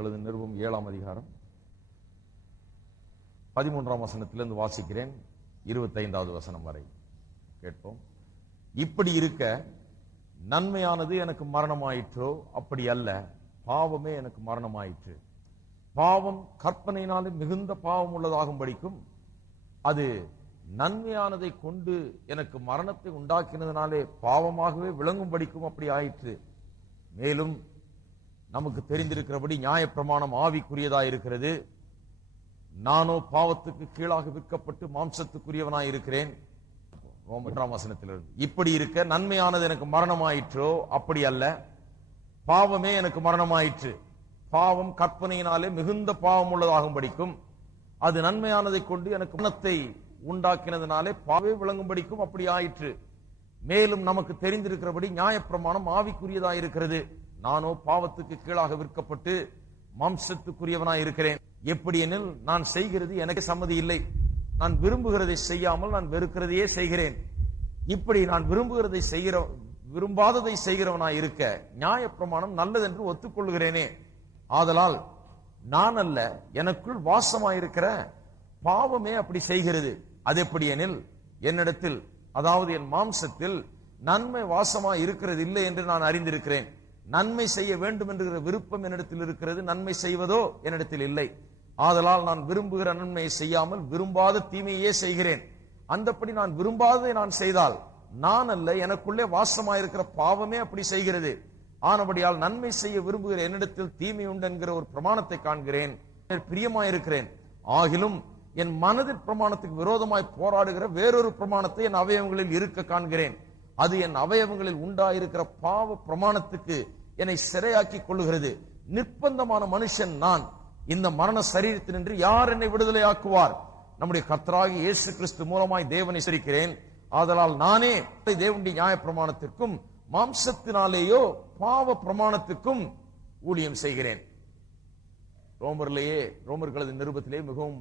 ரோமர்களது நிருபம் 7ஆம் அதிகாரம் 13ஆம் வசனத்திலிருந்து வாசிக்கிறேன். 25வது வசனம் வரை கேட்போம். இப்படி இருக்க நன்மையானது எனக்கு மரணமாயிற்றோ? அப்படி அல்ல, பாவமே எனக்கு மரணமாயிற்று. பாவம் கற்பனையினாலே மிகுந்த பாவம் உள்ளதாகும்படிக்கும் அது நன்மையானதை கொண்டு எனக்கு மரணத்தை உண்டாக்கினதினாலே பாவமாகவே விளங்கும்படிக்கும் அப்படி ஆயிற்று. மேலும் நமக்கு தெரிந்திருக்கிறபடி நியாயப்பிரமாணம் ஆவிக்குரியதாய் இருக்கிறது. நானோ பாவத்துக்கு கீழாக விற்கப்பட்டு மாம்சத்துக்குரியவனாய் இருக்கிறேன். 1ஆம் வசனத்திலிருந்து இப்படி இருக்க நன்மையானது எனக்கு மரணமாயிற்றோ? அப்படி அல்ல, பாவமே எனக்கு மரணமாயிற்று. பாவம் கற்பனையினாலே மிகுந்த பாவம் உள்ளதாகும்படிக்கும் அது நன்மையானதை கொண்டு எனக்கு மரணத்தை உண்டாக்கினதினாலே பாவே விளங்கும்படிக்கும் அப்படி ஆயிற்று. மேலும் நமக்கு தெரிந்திருக்கிறபடி நியாயப்பிரமாணம் ஆவிக்குரியதாய் இருக்கிறது. நானோ பாவத்துக்கு கீழாக விற்கப்பட்டு மாம்சத்துக்குரியவனாய் இருக்கிறேன். எப்படி எனில், நான் செய்கிறது எனக்கு சம்மதி இல்லை. நான் விரும்புகிறதை செய்யாமல் நான் வெறுக்கிறதையே செய்கிறேன். இப்படி நான் விரும்பாததை செய்கிறவனாய் இருக்க நியாயப்பிரமாணம் நல்லதென்று ஒத்துக்கொள்கிறேனே. ஆதலால் நான் அல்ல, எனக்குள் வாசமாயிருக்கிற பாவமே அப்படி செய்கிறது. அது எப்படி எனில், என்னிடத்தில், அதாவது என் மாம்சத்தில் நன்மை வாசமாய் இருக்கிறது இல்லை என்று நான் அறிந்திருக்கிறேன். நன்மை செய்ய வேண்டும் என்கிற விருப்பம் என்னிடத்தில் இருக்கிறது, நன்மை செய்வதோ என்னிடத்தில் இல்லை. ஆதலால் நான் விரும்புகிற நன்மையை செய்யாமல் விரும்பாத தீமையே செய்கிறேன். அந்தப்படி நான் விரும்பாததை நான் செய்தால் நான் அல்ல, எனக்குள்ளே வாசமாயிருக்கிற பாவமே அப்படி செய்கிறது. ஆனபடியால் நன்மை செய்ய விரும்புகிற என்னிடத்தில் தீமை உண்டு என்கிற ஒரு பிரமாணத்தை காண்கிறேன், பிரியமாயிருக்கிறேன். ஆகிலும் என் மனதின் பிரமாணத்துக்கு விரோதமாய் போராடுகிற வேறொரு பிரமாணத்தை என் அவயவங்களில் இருக்க காண்கிறேன். அது என் அவயவங்களில் உண்டாயிருக்கிற பாவ பிரமாணத்துக்கு என்னை சிறையாக்கி கொள்ளுகிறது. நிர்பந்தமான மனுஷன் நான். இந்த மரண சரீரத்தினின்று யார் என்னை விடுதலை ஆக்குவார்? நம்முடைய கர்த்தராகிய இயேசு கிறிஸ்து மூலமாய் தேவனை சிரிக்கிறேன். ஆதலால் நானே தேவனுடைய நியாய பிரமாணத்திற்கும் மாம்சத்தினாலேயோ பாவ பிரமாணத்துக்கும் ஊழியம் செய்கிறேன். ரோமர்களது நிருபத்திலே மிகவும்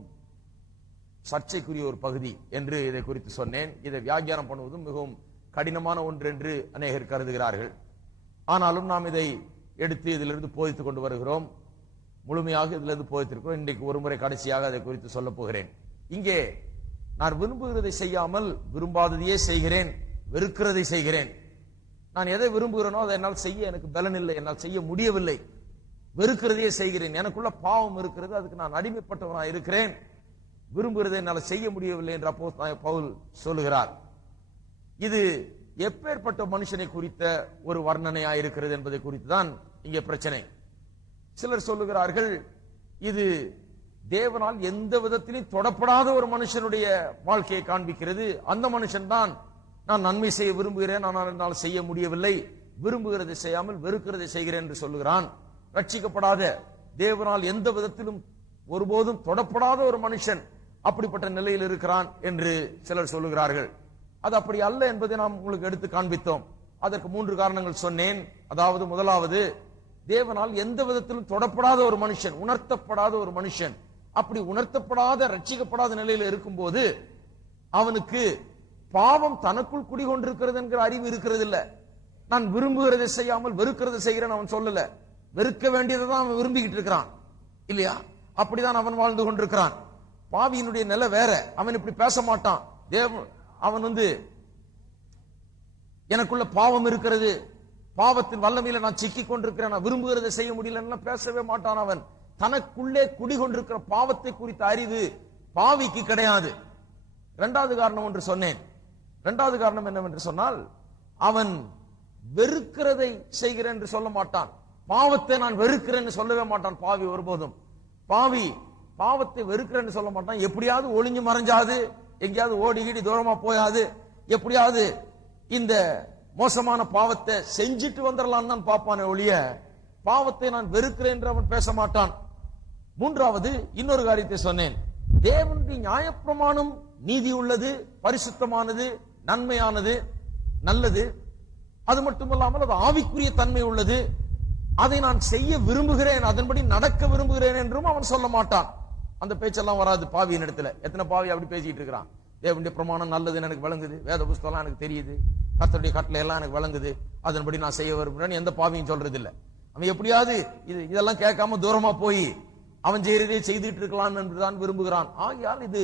சர்ச்சைக்குரிய ஒரு பகுதி என்று இதை குறித்து சொன்னேன். இதை வியாக்கியானம் பண்ணுவதும் மிகவும் கடினமான ஒன்று என்று அநேகர் கருதுகிறார்கள். ஆனாலும் நாம் இதை எடுத்து இதிலிருந்து போதித்துக் கொண்டு வருகிறோம். முழுமையாக இதிலிருந்து போதித்திருக்கிறோம். இன்றைக்கு ஒரு முறை கடைசியாக அதை குறித்து சொல்ல போகிறேன். இங்கே நான் விரும்புகிறதை செய்யாமல் விரும்பாததையே செய்கிறேன், வெறுக்கிறதை செய்கிறேன். நான் எதை விரும்புகிறேனோ அதை என்னால் செய்ய எனக்கு பலன் இல்லை, என்னால் செய்ய முடியவில்லை. வெறுக்கிறதையே செய்கிறேன். எனக்குள்ள பாவம் இருக்கிறது, அதுக்கு நான் அடிமைப்பட்டவனாக இருக்கிறேன். விரும்புகிறதை என்னால் செய்ய முடியவில்லை என்று அப்போஸ்தலனாகிய பவுல் சொல்லுகிறார். இது எப்பேற்பட்ட மனுஷனை குறித்த ஒரு வர்ணனையாக இருக்கிறது என்பதை குறித்து தான் இங்கே பிரச்சனை. சிலர் சொல்லுகிறார்கள், இது தேவனால் எந்த விதத்திலும் தொடப்படாத ஒரு மனுஷனுடைய வாழ்க்கையை காண்பிக்கிறது. அந்த மனுஷன் தான் நான் நன்மை செய்ய விரும்புகிறேன், ஆனால் என்னால் செய்ய முடியவில்லை, விரும்புகிறதை செய்யாமல் வெறுக்கிறதை செய்கிறேன் என்று சொல்லுகிறான். ரட்சிக்கப்படாத, தேவனால் எந்த விதத்திலும் ஒருபோதும் தொடப்படாத ஒரு மனுஷன் அப்படிப்பட்ட நிலையில் இருக்கிறான் என்று சிலர் சொல்லுகிறார்கள். அது அப்படி அல்ல என்பதை நாம் உங்களுக்கு எடுத்து காண்பித்தோம். அதற்கு 3 காரணங்கள் சொன்னேன். அதாவது, முதலாவது, தேவனால் எந்த விதத்திலும் தொடப்படாத ஒரு மனுஷன், உணர்த்தப்படாத ஒரு மனுஷன், அப்படி உணர்த்தப்படாத ரட்சிக்கப்படாத நிலையில் இருக்கும்போது அவனுக்கு பாவம் தனக்குள் குடிகொண்டிருக்கிறது என்கிற அறிவு இருக்கிறது இல்ல. நான் விரும்புகிறதை செய்யாமல் வெறுக்கிறதை செய்கிறேன் அவன் சொல்லல. வெறுக்க வேண்டியதை தான் அவன் விரும்பிக்கிட்டு இருக்கிறான், இல்லையா? அப்படிதான் அவன் வாழ்ந்து கொண்டிருக்கிறான். பாவியினுடைய நிலை வேற. அவன் இப்படி பேச மாட்டான். அவன் எனக்குள்ள பாவம் இருக்கிறது, பாவத்தின் வல்லமையில நான் சிக்கிக் கொண்டிருக்கிறேன், நான் விரும்புகிறதை செய்ய முடியல பேசவே மாட்டான். அவன் தனக்குள்ளே குடிகொண்டிருக்கிற பாவத்தை குறித்த அறிவு பாவிக்கு கிடையாது. 2வது காரணம் ஒன்று சொன்னேன். 2வது காரணம் என்னவென்று சொன்னால், அவன் வெறுக்கிறதை செய்கிறேன் என்று சொல்ல மாட்டான். பாவத்தை நான் வெறுக்கிறேன் சொல்லவே மாட்டான் பாவி ஒருபோதும். பாவி பாவத்தை வெறுக்கிறேன்னு சொல்ல மாட்டான். எப்படியாவது ஒளிஞ்சு மறைஞ்சாது, எங்கேயாவது ஓடிகிடி தூரமா போயாது, எப்படியாவது இந்த மோசமான பாவத்தை செஞ்சிட்டு வந்துடலாம் தான் பார்ப்பானே ஒழிய பாவத்தை நான் வெறுக்கிறேன் என்று அவன் பேச மாட்டான். 3வது இன்னொரு காரியத்தை சொன்னேன். தேவனுடைய நியாயப்பிரமாணம் நீதி உள்ளது, பரிசுத்தமானது, நன்மையானது, நல்லது. அது மட்டுமல்லாமல் அது ஆவிக்குரிய தன்மை உள்ளது. அதை நான் செய்ய விரும்புகிறேன், அதன்படி நடக்க விரும்புகிறேன் என்றும் அவன் சொல்ல மாட்டான். அந்த பேச்செல்லாம் வராது பாவியின் இடத்துல. எத்தனை பாவி அப்படி பேசிட்டு இருக்கிறான்? தேவனுடைய பிரமாணம் நல்லதுன்னு எனக்கு விளங்குது, வேத புஸ்தகம் எனக்கு தெரியுது, கர்த்தருடைய கட்டளை எல்லாம் எனக்கு விளங்குது, அதன்படி நான் செய்ய விரும்புகிறேன் எந்த பாவியும் சொல்றது இல்ல. அவன் எப்படியாவது இதெல்லாம் கேட்காம தூரமா போய் அவன் செய்யறதே செய்துட்டு இருக்கலாம் என்றுதான் விரும்புகிறான். ஆகையால் இது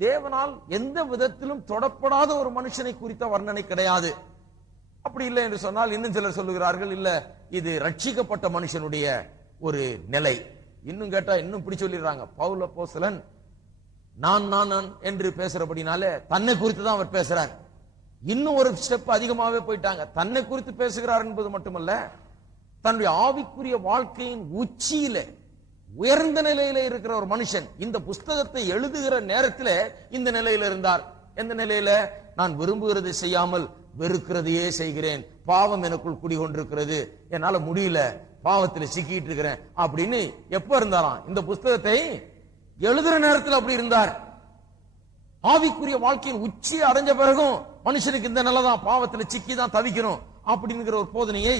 தேவனால் எந்த விதத்திலும் தொடப்படாத ஒரு மனுஷனை குறித்த வர்ணனை கிடையாது. அப்படி இல்லை என்று சொன்னால் இன்னும் சிலர் சொல்லுகிறார்கள், இல்ல இது ரட்சிக்கப்பட்ட மனுஷனுடைய ஒரு நிலை. இன்னும் கேட்டா இன்னும் இப்படி சொல்லிடுறாங்க, பவுல் அப்போஸ்தலன் நான் என்று பேசுறபடினாலே தன்னை குறித்து தான் அவர் பேசுறார். இன்னும் ஒரு ஸ்டெப் அதிகமாவே போயிட்டாங்க. தன்னை குறித்து பேசுகிறார் என்பது மட்டுமல்ல, தன்னுடைய ஆவிக்குரிய வாழ்க்கையின் உச்சியில உயர்ந்த நிலையில இருக்கிற ஒரு மனுஷன் இந்த புஸ்தகத்தை எழுதுகிற நேரத்தில் இந்த நிலையில இருந்தார். எந்த நிலையில? நான் விரும்புகிறதை செய்யாமல் வெறுக்கிறதையே செய்கிறேன், பாவம் எனக்குள் குடிகொண்டிருக்கிறது, என்னால முடியல, பாவத்தில் சிக்கிட்டு இருக்கிறேன் அப்படின்னு எப்ப இருந்தாராம்? இந்த புஸ்தகத்தை எழுதுற நேரத்தில் அப்படி இருந்தார். ஆவிக்குரிய வாழ்க்கையின் உச்சியை அடைஞ்ச பிறகும் மனுஷனுக்கு இந்த நிலைதான், பாவத்தில் சிக்கி தான் தவிக்கணும் அப்படிங்கிற ஒரு போதனையை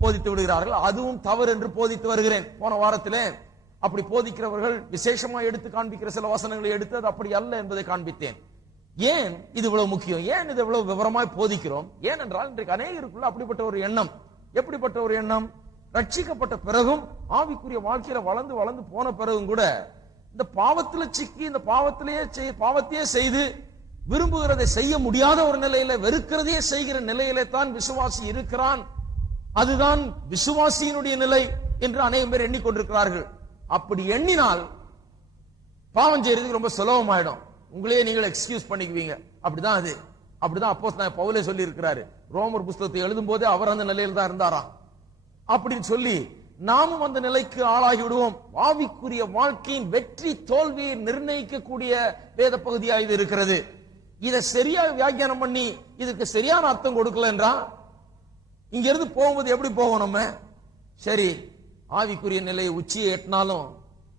போதித்து விடுகிறார்கள். அதுவும் தவறு என்று போதித்து வருகிறேன். போன வாரத்திலே அப்படி போதிக்கிறவர்கள் விசேஷமா எடுத்து காண்பிக்கிற சில வசனங்களை எடுத்து அது அப்படி அல்ல என்பதை காண்பித்தேன். ஏன் இது இவ்வளவு முக்கியம்? ஏன் இது இவ்வளவு விவரமாய் போதிக்கிறோம்? ஏனென்றால் இன்றைக்கு அநேகருக்குள்ள அப்படிப்பட்ட ஒரு எண்ணம். எப்படிப்பட்ட ஒரு எண்ணம்? ரட்சிக்கப்பட்ட பிறகும் ஆவிக்குரிய வாழ்க்கையில வளர்ந்து வளர்ந்து போன பிறகும் கூட இந்த பாவத்துல சிக்கி இந்த பாவத்தையே செய்து விரும்புகிறதை செய்ய முடியாத ஒரு நிலையில, வெறுக்கிறதையே செய்கிற நிலையிலே தான் விசுவாசி இருக்கிறான். அதுதான் விசுவாசியினுடைய நிலை என்று அநேகம் பேர் எண்ணிக்கொண்டிருக்கிறார்கள். அப்படி எண்ணினால் பாவம் செய்யறதுக்கு ரொம்ப சுலபமாயிடும். உங்களையே நீங்கள் எக்ஸ்கியூஸ் பண்ணிக்குவீங்க. அப்படிதான் அது. அப்படிதான் அப்போஸ்தலன் பவுலே சொல்லி இருக்கிறாரு. ரோமர் புஸ்தகத்தை எழுதும் போது அவர் அந்த நிலையில் தான் இருந்தாராம். அப்படின்னு சொல்லி நாமும் அந்த நிலைக்கு ஆளாகி விடுவோம். ஆவிக்குரிய வாழ்க்கையின் வெற்றி தோல்வியை நிர்ணயிக்கக்கூடிய வேத பகுதியாக இது இருக்கிறது. இதை சரியா வியாக்கியானம் பண்ணி இதுக்கு சரியான அர்த்தம் கொடுக்கல என்றா இங்க இருந்து போகும்போது எப்படி போவோம்? நம்ம சரி ஆவிக்குரிய நிலையை உச்சியை எட்டினாலும்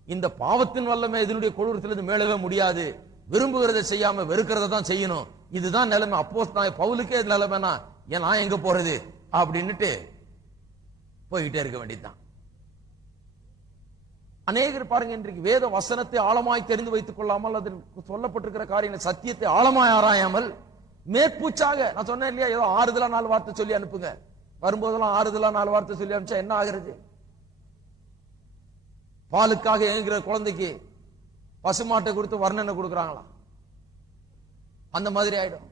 இந்த பாவத்தின் வல்லமே இதனுடைய கொடூரத்திலிருந்து மேலவே முடியாது, விரும்புகிறதை செய்யாம வெறுக்கிறத தான் செய்யணும், இதுதான் நிலைமை. அப்போஸ்தலன் பவுலுக்கே நிலைமைனா ஏன் நான் எங்க போறது அப்படின்னுட்டு போய்கிட்டே இருக்க வேண்டியதுதான். அநேகர் பாருங்க, இன்றைக்கு வேத வசனத்தை ஆழமாய் தெரிந்து வைத்துக் கொள்ளாமல், அதில் சொல்லப்பட்டிருக்கிற காரியங்கள் சத்தியத்தை ஆழமாய் ஆராயாமல் மேற்பூச்சாக, நான் சொன்னேன் இல்லையா, ஏதோ ஆறுதலா 4 வார்த்தை சொல்லி அனுப்புங்க, வரும்போதெல்லாம் ஆறுதலா 4 வார்த்தை சொல்லி அனுப்பிச்சா என்ன ஆகிறது? பாலுக்காக ஏங்குற குழந்தைக்கு பசுமாட்டை கொடுத்து வர்ணனை கொடுக்கறாங்களா? அந்த மாதிரி ஆயிடும்.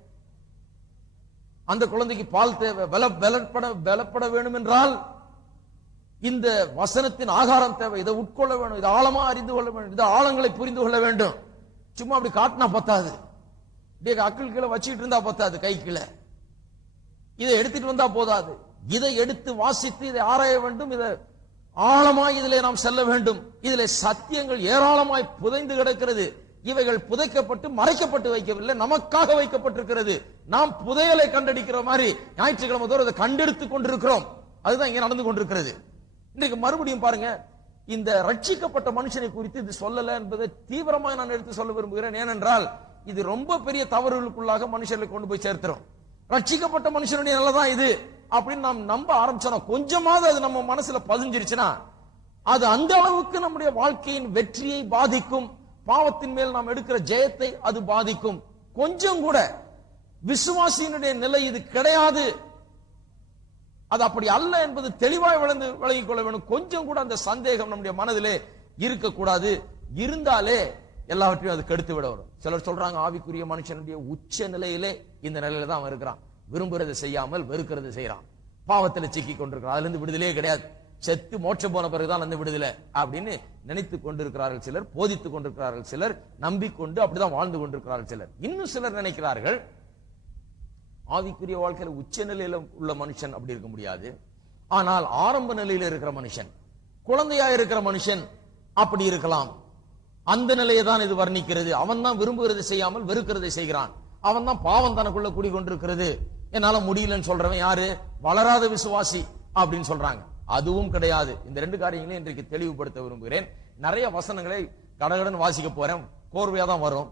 அந்த குழந்தைக்கு பால் தேவை, பலப்பட வேணும் என்றால் இந்த வசனத்தின் ஆகாரம் தேவை. இதை உட்கொள்ள வேணும், இதை ஆழமா அறிந்து கொள்ள வேண்டும், இந்த ஆழங்களை புரிந்து கொள்ள வேண்டும். சும்மா அப்படி காட்டினா பத்தாது, அக்கள் கீழே வச்சுட்டு இருந்தா பத்தாது, கை கீழே இதை எடுத்துட்டு வந்தா போதாது. இதை எடுத்து வாசித்து இதை ஆராய வேண்டும், இதை ஆழமாய் இதிலே நாம் செல்ல வேண்டும். இதிலே சத்தியங்கள் ஏராளமாய் புதைந்து கிடக்கிறது. இவைகள் புதைக்கப்பட்டு மறைக்கப்பட்டு வைக்கவில்லை, நமக்காக வைக்கப்பட்டிருக்கிறது. நாம் புதையலை கண்டடிக்கிற மாதிரி ஞாயிற்றுக்கிழமை தோறும் அதை கண்டெடுத்துக் கொண்டிருக்கிறோம். அதுதான் இங்க நடந்து கொண்டிருக்கிறது. இன்றைக்கு மறுபடியும் பாருங்க, இந்த ரட்சிக்கப்பட்ட மனுஷனை குறித்து இது சொல்லல என்பதை தீவிரமாக நான் எடுத்து சொல்ல விரும்புகிறேன். ஏனென்றால் இது ரொம்ப பெரிய தவறுகளுக்குள்ளாக மனுஷர்களை கொண்டு போய் சேர்த்துரும். ரட்சிக்கப்பட்ட மனுஷனுடைய நல்லதான் இது அப்படின்னு நாம் நம்ப ஆரம்பிச்சோம், கொஞ்சமாவது அது நம்ம மனசுல பதிஞ்சிருச்சுன்னா அது அந்த அளவுக்கு நம்முடைய வாழ்க்கையின் வெற்றியை பாதிக்கும். பாவத்தின் மேல் நாம் எடுக்கிற ஜெயத்தை அது பாதிக்கும். கொஞ்சம் கூட விசுவாசியினுடைய நிலை இது கிடையாது, அது அப்படி அல்ல என்பது தெளிவாய் விளங்கிக் கொள்ள வேண்டும். கொஞ்சம் கூட அந்த சந்தேகம் நம்முடைய மனதிலே இருக்கக்கூடாது. இருந்தாலே எல்லாவற்றையும் அது கெடுத்து விட வரும். சிலர் சொல்றாங்க, ஆவிக்குரிய மனுஷனுடைய உச்ச நிலையிலே இந்த நிலையில தான் அவன் இருக்கிறான், விரும்புறதை செய்யாமல் வெறுக்கிறது செய்யறான், பாவத்துல சிக்கி கொண்டிருக்கிறான், அதுல இருந்து விடுதலையே கிடையாது, செத்து மோட்சம் போன பிறகுதான் அந்த விடுதலை அப்படின்னு நினைத்து கொண்டிருக்கிறார்கள் சிலர், போதித்துக் கொண்டிருக்கிறார்கள் சிலர், நம்பிக்கொண்டு அப்படிதான் வாழ்ந்து கொண்டிருக்கிறார்கள் சிலர். இன்னும் சிலர் நினைக்கிறார்கள், ஆவிக்குரிய வாழ்க்கையில உச்ச நிலையில உள்ள மனுஷன் அப்படி இருக்க முடியாது, ஆனால் ஆரம்ப நிலையில இருக்கிற மனுஷன், குழந்தையா இருக்கிற மனுஷன் அப்படி இருக்கலாம். அந்த நிலையை தான் இது வர்ணிக்கிறது. அவன் தான் விரும்புகிறதை செய்யாமல் வெறுக்கிறதை செய்கிறான், அவன் தான் பாவம் தனக்குள்ள குடிகொண்டிருக்கிறது, என்னால முடியலன்னு சொல்றவன் யாரு? வளராத விசுவாசி அப்படின்னு சொல்றாங்க. அதுவும் கிடையாது. இந்த 2 காரியங்களையும் இன்றைக்கு தெளிவுபடுத்த விரும்புகிறேன். நிறைய வசனங்களை கடகடன் வாசிக்க போறேன், கோர்வையா தான் வரும்.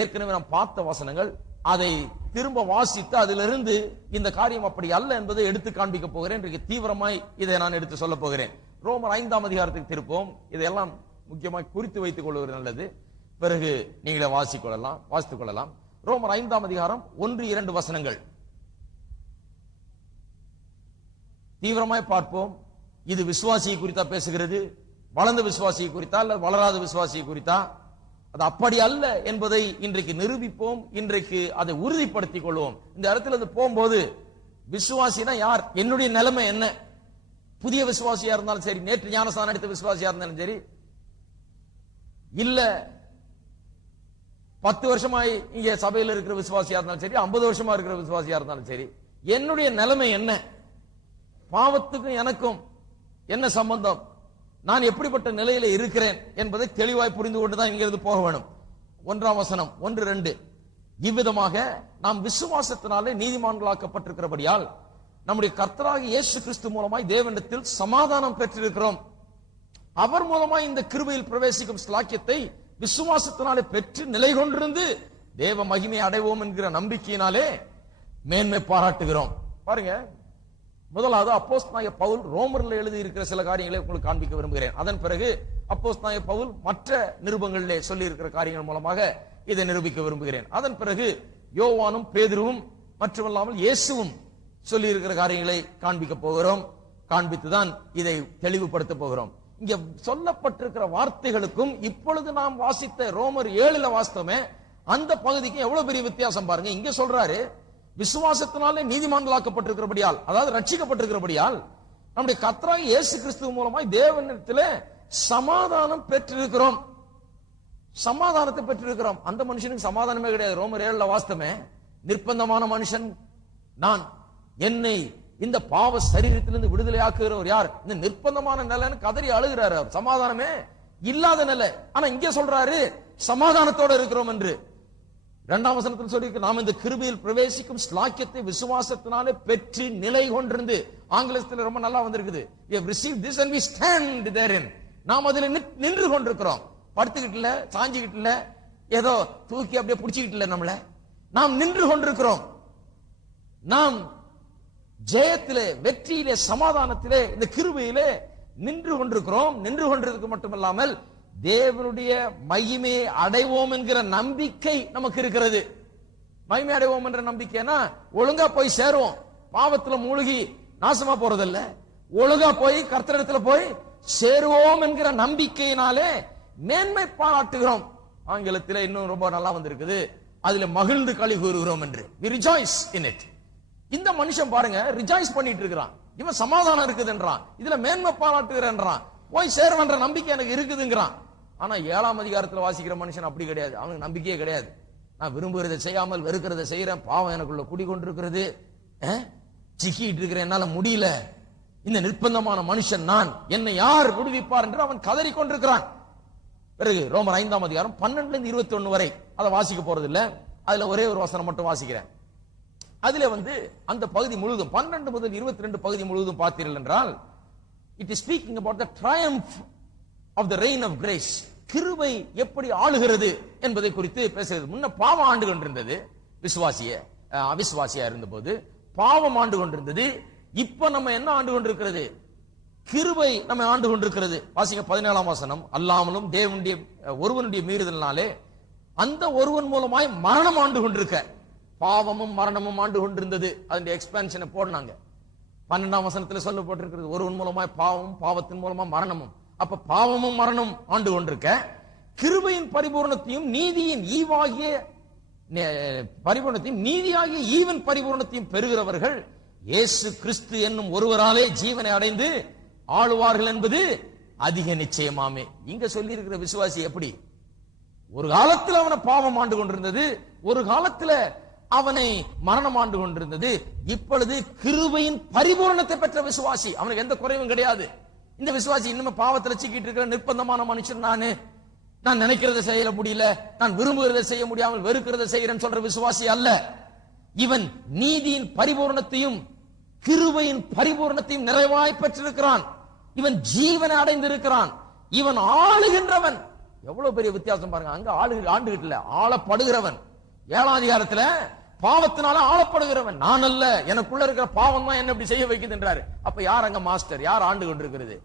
ஏற்கனவே நாம் பார்த்த வசனங்கள், அதை திரும்ப வாசித்து அதிலிருந்து இந்த காரியம் அப்படி அல்ல என்பதை எடுத்து காண்பிக்க போகிறேன். இன்றைக்கு தீவிரமாய் இதை நான் எடுத்து சொல்ல போகிறேன். ரோமர் 5ஆம் அதிகாரத்துக்கு திருப்போம். இதையெல்லாம் முக்கியமாக குறித்து வைத்துக் கொள்வது நல்லது, பிறகு நீங்களே வாசித்துக் கொள்ளலாம். ரோமர் 5ஆம் அதிகாரம் 1-2 வசனங்கள் தீவிரமாய் பார்ப்போம். இது விசுவாசியை குறித்தா பேசுகிறது, வளர்ந்த விசுவாசியை குறித்தா அல்ல வளராத விசுவாசியை குறித்தா? அது அப்படி அல்ல என்பதை இன்றைக்கு நிரூபிப்போம், இன்றைக்கு அதை உறுதிப்படுத்திக் கொள்வோம். இந்த இடத்துல அது போகும்போது விசுவாசினா யார், என்னுடைய நிலைமை என்ன, புதிய விசுவாசியா இருந்தாலும் சரி, நேற்று ஞானஸ்நானம் எடுத்த விசுவாசியா இருந்தாலும் சரி, இல்ல 10 வருஷமாய் இங்க சபையில் இருக்கிற விசுவாசியா இருந்தாலும் சரி, 50 வருஷமா இருக்கிற விசுவாசியா இருந்தாலும் சரி, என்னுடைய நிலைமை என்ன, பாவத்துக்கும் எனக்கும் என்ன சம்பந்தம், நான் எப்படிப்பட்ட நிலையில இருக்கிறேன் என்பதை தெளிவாய் புரிந்து கொண்டுதான் இங்கிருந்து போக வேணும். 1ஆம் வசனம் 1-2. இவ்விதமாக நாம் விசுவாசத்தினாலே நீதிமான்களாக்கப்பட்டிருக்கிறபடியால் நம்முடைய கர்த்தராகிய இயேசு கிறிஸ்து மூலமாய் தேவனிடத்தில் சமாதானம் பெற்றிருக்கிறோம். அவர் மூலமாய் இந்த கிருபையில் பிரவேசிக்கும் ஸ்லாக்கியத்தை விசுவாசத்தினாலே பெற்று நிலை கொண்டிருந்து தேவ மகிமை அடைவோம் என்கிற நம்பிக்கையினாலே மேன்மை பாராட்டுகிறோம். பாருங்க, முதலாவது அப்போஸ்தலனாகிய பவுல் ரோமர்ல எழுதி இருக்கிற சில காரியங்களை உங்களுக்கு காண்பிக்க விரும்புகிறேன். அதன் பிறகு அப்போஸ்தலனாகிய பவுல் மற்ற நிருபங்களிலே சொல்லி இருக்கிற காரியங்கள் மூலமாக இதை நிரூபிக்க விரும்புகிறேன். அதன் பிறகு யோவானும் பேதுருவும் மட்டுமல்லாமல் இயேசுவும் சொல்லி இருக்கிற காரியங்களை காண்பிக்க போகிறோம். காண்பித்துதான் இதை தெளிவுபடுத்த போகிறோம். இங்க சொல்லப்பட்டிருக்கிற வார்த்தைகளுக்கும் இப்பொழுது நாம் வாசித்த ரோமர் 7 வாசித்தோமே அந்த பகுதிக்கும் எவ்வளவு பெரிய வித்தியாசம் பாருங்க. இங்க சொல்றாரு விசுவாசத்தினாலே நீதிமான்களாக்கப்பட்டிருக்கிறபடியால், அதாவது ரட்சிக்கப்பட்டிருக்கிறபடியால் நம்முடைய கர்த்தராகிய இயேசு கிறிஸ்து மூலமாய் தேவனிடத்திலே சமாதானம் பெற்றிருக்கிறோம். சமாதானத்தை பெற்றிருக்கிறோம். அந்த மனுஷனுக்கு சமாதானமே கிடையாது. ரோமர் 7 வாஸ்தமே நிர்பந்தமான மனுஷன் நான், என்னை இந்த பாவ சரீரத்திலிருந்து விடுதலை ஆக்குகிறவர் யார், இந்த நிர்பந்தமான நிலைன்னு கதறி அழுகிறாரு. சமாதானமே இல்லாத நிலை. ஆனா இங்கே சொல்றாரு சமாதானத்தோட இருக்கிறோம் என்று. 2ஆம் வசனத்தில் சொல்லி நாம் இந்த கிருபையில் பிரவேசிக்கும் ஸ்லாக்கியத்தை விசுவாசத்தினாலே பெற்று நிலை கொண்டிருந்து, ஆங்கிலத்தில் ரொம்ப நல்லா வந்திருக்குது, we have received this and we stand therein. நாம் அதில் நின்று கொண்டிருக்கிறோம். படுத்துக்கிட்டு இல்ல, சாஞ்சிக்கிட்டு இல்ல, ஏதோ தூக்கி அப்படியே பிடிச்சிக்கிட்டு இல்ல, நம்மள நாம் நின்று கொண்டிருக்கிறோம். நாம் ஜெயத்திலே, வெற்றியிலே, சமாதானத்திலே, இந்த கிருபையிலே நின்று கொண்டிருக்கிறோம். நின்று கொண்டிருக்க மட்டுமல்லாமல் தேவனுடைய மகிமையை அடைவோம் என்கிற நம்பிக்கை நமக்கு இருக்கிறது. மகிமை அடைவோம் என்ற நம்பிக்கைனா ஒழுங்கா போய் சேருவோம், பாவத்துல மூழ்கி நாசமா போறதில்ல, ஒழுங்கா போய் கர்த்தரிடத்துல போய் சேருவோம் என்கிற நம்பிக்கையினாலே மேன்மை பாராட்டுகிறோம். ஆங்கிலத்தில் இன்னும் ரொம்ப நல்லா வந்திருக்குது, அதுல மகிழ்ந்து களி கூறுகிறோம் என்று. we rejoice in it. இந்த மனுஷன் பாருங்க ரிஜாய்ஸ் பண்ணிட்டு இருக்கிறான். இவன் சமாதானம் இருக்குதுன்றான், இதுல மேன்மை பாராட்டுகிறேன்றான், போய் சேருவன்ற நம்பிக்கை எனக்கு இருக்குதுங்கிறான். ஆனா 7ஆம் அதிகாரத்துல வாசிக்கிற மனுஷன் அப்படி கிடையாது. அவனுக்கு நம்பிக்கையே கிடையாது. நான் விரும்புகிறதை செய்யாமல் வெறுக்கிறதை செய்யறேன், பாவம் எனக்குள்ள குடிகொண்டிருக்கிறது, சிக்கிட்டு இருக்கிறேன், என்னால முடியல, இந்த நிர்பந்தமான மனுஷன் நான், என்னை யார் விடுவிப்பார் என்று அவன் கதறி கொண்டிருக்கிறான். பிறகு ரோமர் 5ஆம் அதிகாரம் 12 - 21 வரை அதை வாசிக்க போறது இல்ல, அதுல ஒரே ஒரு வசனம் மட்டும் வாசிக்கிறேன். அதுல அந்த பகுதி முழுவதும் 12 முதல் 22 பகுதி முழுவதும் பார்த்தீர்கள் என்றால் it is speaking about the triumph of the reign of grace. கிருபை எப்படி ஆளுகிறது என்பதை குறித்து பேசுகிறது. முன்ன பாவம் ஆண்டு கொண்டிருந்தது, அவிசுவாசியா இருந்தபோது பாவம் ஆண்டு கொண்டிருந்தது. இப்ப நம்ம என்ன ஆண்டு கொண்டிருக்கிறது, கிருபை நம்ம ஆண்டு கொண்டிருக்கிறது. வாசிங்க 17ஆம் வசனம். அல்லாமலும் தேவனுடைய ஒருவனுடைய மீறுதலினாலே அந்த ஒருவன் மூலமாய் மரணம் ஆண்டு கொண்டிருக்க, பாவமும் மரணமும் ஆண்டு கொண்டிருந்தது. அதனுடைய எக்ஸ்பான்ஷனை போடுனாங்க. 12ஆம் வசனத்தில் சொல்லப்பட்டிருக்கிறது ஒருவன் மூலமாய் பாவமும், பாவத்தின் மூலமா மரணமும். அப்ப பாவமும் மரணம் ஆண்டு கொண்டிருக்க, கிருபையின் பரிபூர்ணத்தையும் நீதியின் ஈவாகிய பரிபூர்ணத்தையும் நீதியாகிய ஈவன் பரிபூர்ணத்தையும் பெறுகிறவர்கள் இயேசு கிறிஸ்து என்னும் ஒருவராலே ஜீவனை அடைந்து ஆளுவார்கள் என்பது அதிக நிச்சயமாமே. இங்க சொல்லி இருக்கிற விசுவாசி எப்படி, ஒரு காலத்தில் அவனை பாவம் ஆண்டு கொண்டிருந்தது, ஒரு காலத்துல அவனை மரணம் ஆண்டு கொண்டிருந்தது, இப்பொழுது கிருபையின் பரிபூரணத்தை பெற்ற விசுவாசி, அவனுக்கு எந்த குறைவும் கிடையாது. இந்த விசுவாசி இன்னும் பாவத்தில் சிக்கிட்டு இருக்கிற நிர்பந்தமான மனுஷன், நான் நினைக்கிறத செய்ய முடியல, நான் விரும்புகிறதை செய்ய முடியாமல் வெறுக்கிறதை செய்கிறேன் சொல்ற விசுவாசி அல்ல. இவன் நீதியின் பரிபூரணத்தையும் கிருபையின் பரிபூரணத்தையும் நிறைவாய் பெற்றிருக்கிறான். இவன் ஜீவனை அடைந்திருக்கிறான். இவன் ஆளுகின்றவன். எவ்வளவு பெரிய வித்தியாசம் பாருங்க. அங்க ஆண்டுகிட்டு இல்ல, ஆளப்படுகிறவன். 7ஆம் அதிகாரத்துல பாவத்தினால ஆளப்படுகிறவன் நான் அல்ல, எனக்குள்ள இருக்கிற பாவம் தான் என்ன இப்படி செய்ய வைக்குதுன்றாரு. அப்ப யார் அங்க மாஸ்டர், யார் ஆண்டு கொண்டிருக்கிறது?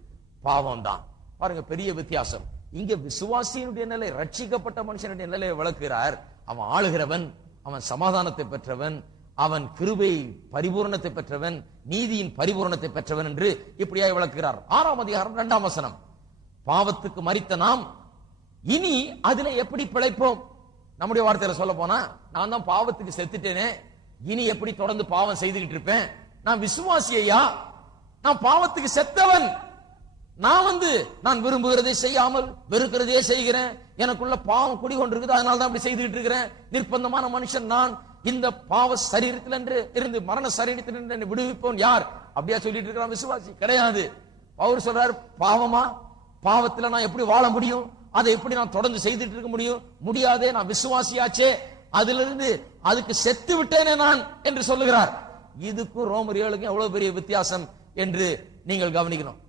பாவம் தான். பாருங்க பெரிய வித்தியாசம். இங்க விசுவாசியினுடைய நிலை, ரட்சிக்கப்பட்ட மனுஷனுடைய நிலையை விளக்குகிறார். அவன் ஆளுகிறவன், அவன் சமாதானத்தை பெற்றவன், அவன் கிருபை பரிபூரணத்தை பெற்றவன், நீதியின் பரிபூரணத்தை பெற்றவன் என்று இப்படியாய் விளக்குகிறார். 6ஆம் அதிகாரம் 2ஆம் வசனம். பாவத்துக்கு மரித்த நாம் இனி அதிலே எப்படி பிழைப்போம்? நம்முடைய வார்த்தையில சொல்ல போனா, நான் தான் பாவத்துக்கு செத்துட்டேனே, இனி எப்படி தொடர்ந்து பாவம் செய்துகிட்டு இருப்பேன்? நான் விசுவாசியா, நான் பாவத்துக்கு செத்தவன். நான் விரும்புகிறதை செய்யாமல் வெறுக்கிறதே செய்கிறேன். எனக்குள்ள பாவம் குடிகொண்டிருக்குது, அதனால தான் அப்படி செய்துகிட்டு இருக்கிறேன். நிர்பந்தமான மனுஷன் நான். இந்த பாவ சரீரத்தில் என்று இருந்து மரண சரீரத்தில் என்று விடுவிப்போன் யார்? அப்படியா சொல்லிட்டு இருக்கிறான் விசுவாசி? கிடையாது. பவுல் சொல்றாரு, பாவமா, பாவத்துல நான் எப்படி வாழ முடியும்? அதை எப்படி நான் தொடர்ந்து செய்துட்டு இருக்க முடியும்? முடியாதே, நான் விசுவாசியாச்சே, அதிலிருந்து அதுக்கு செத்து விட்டேனே நான் என்று சொல்லுகிறார். இதுக்கும் ரோமர் 7க்கும் எவ்வளவு பெரிய வித்தியாசம் என்று நீங்கள் கவனிக்கணும்.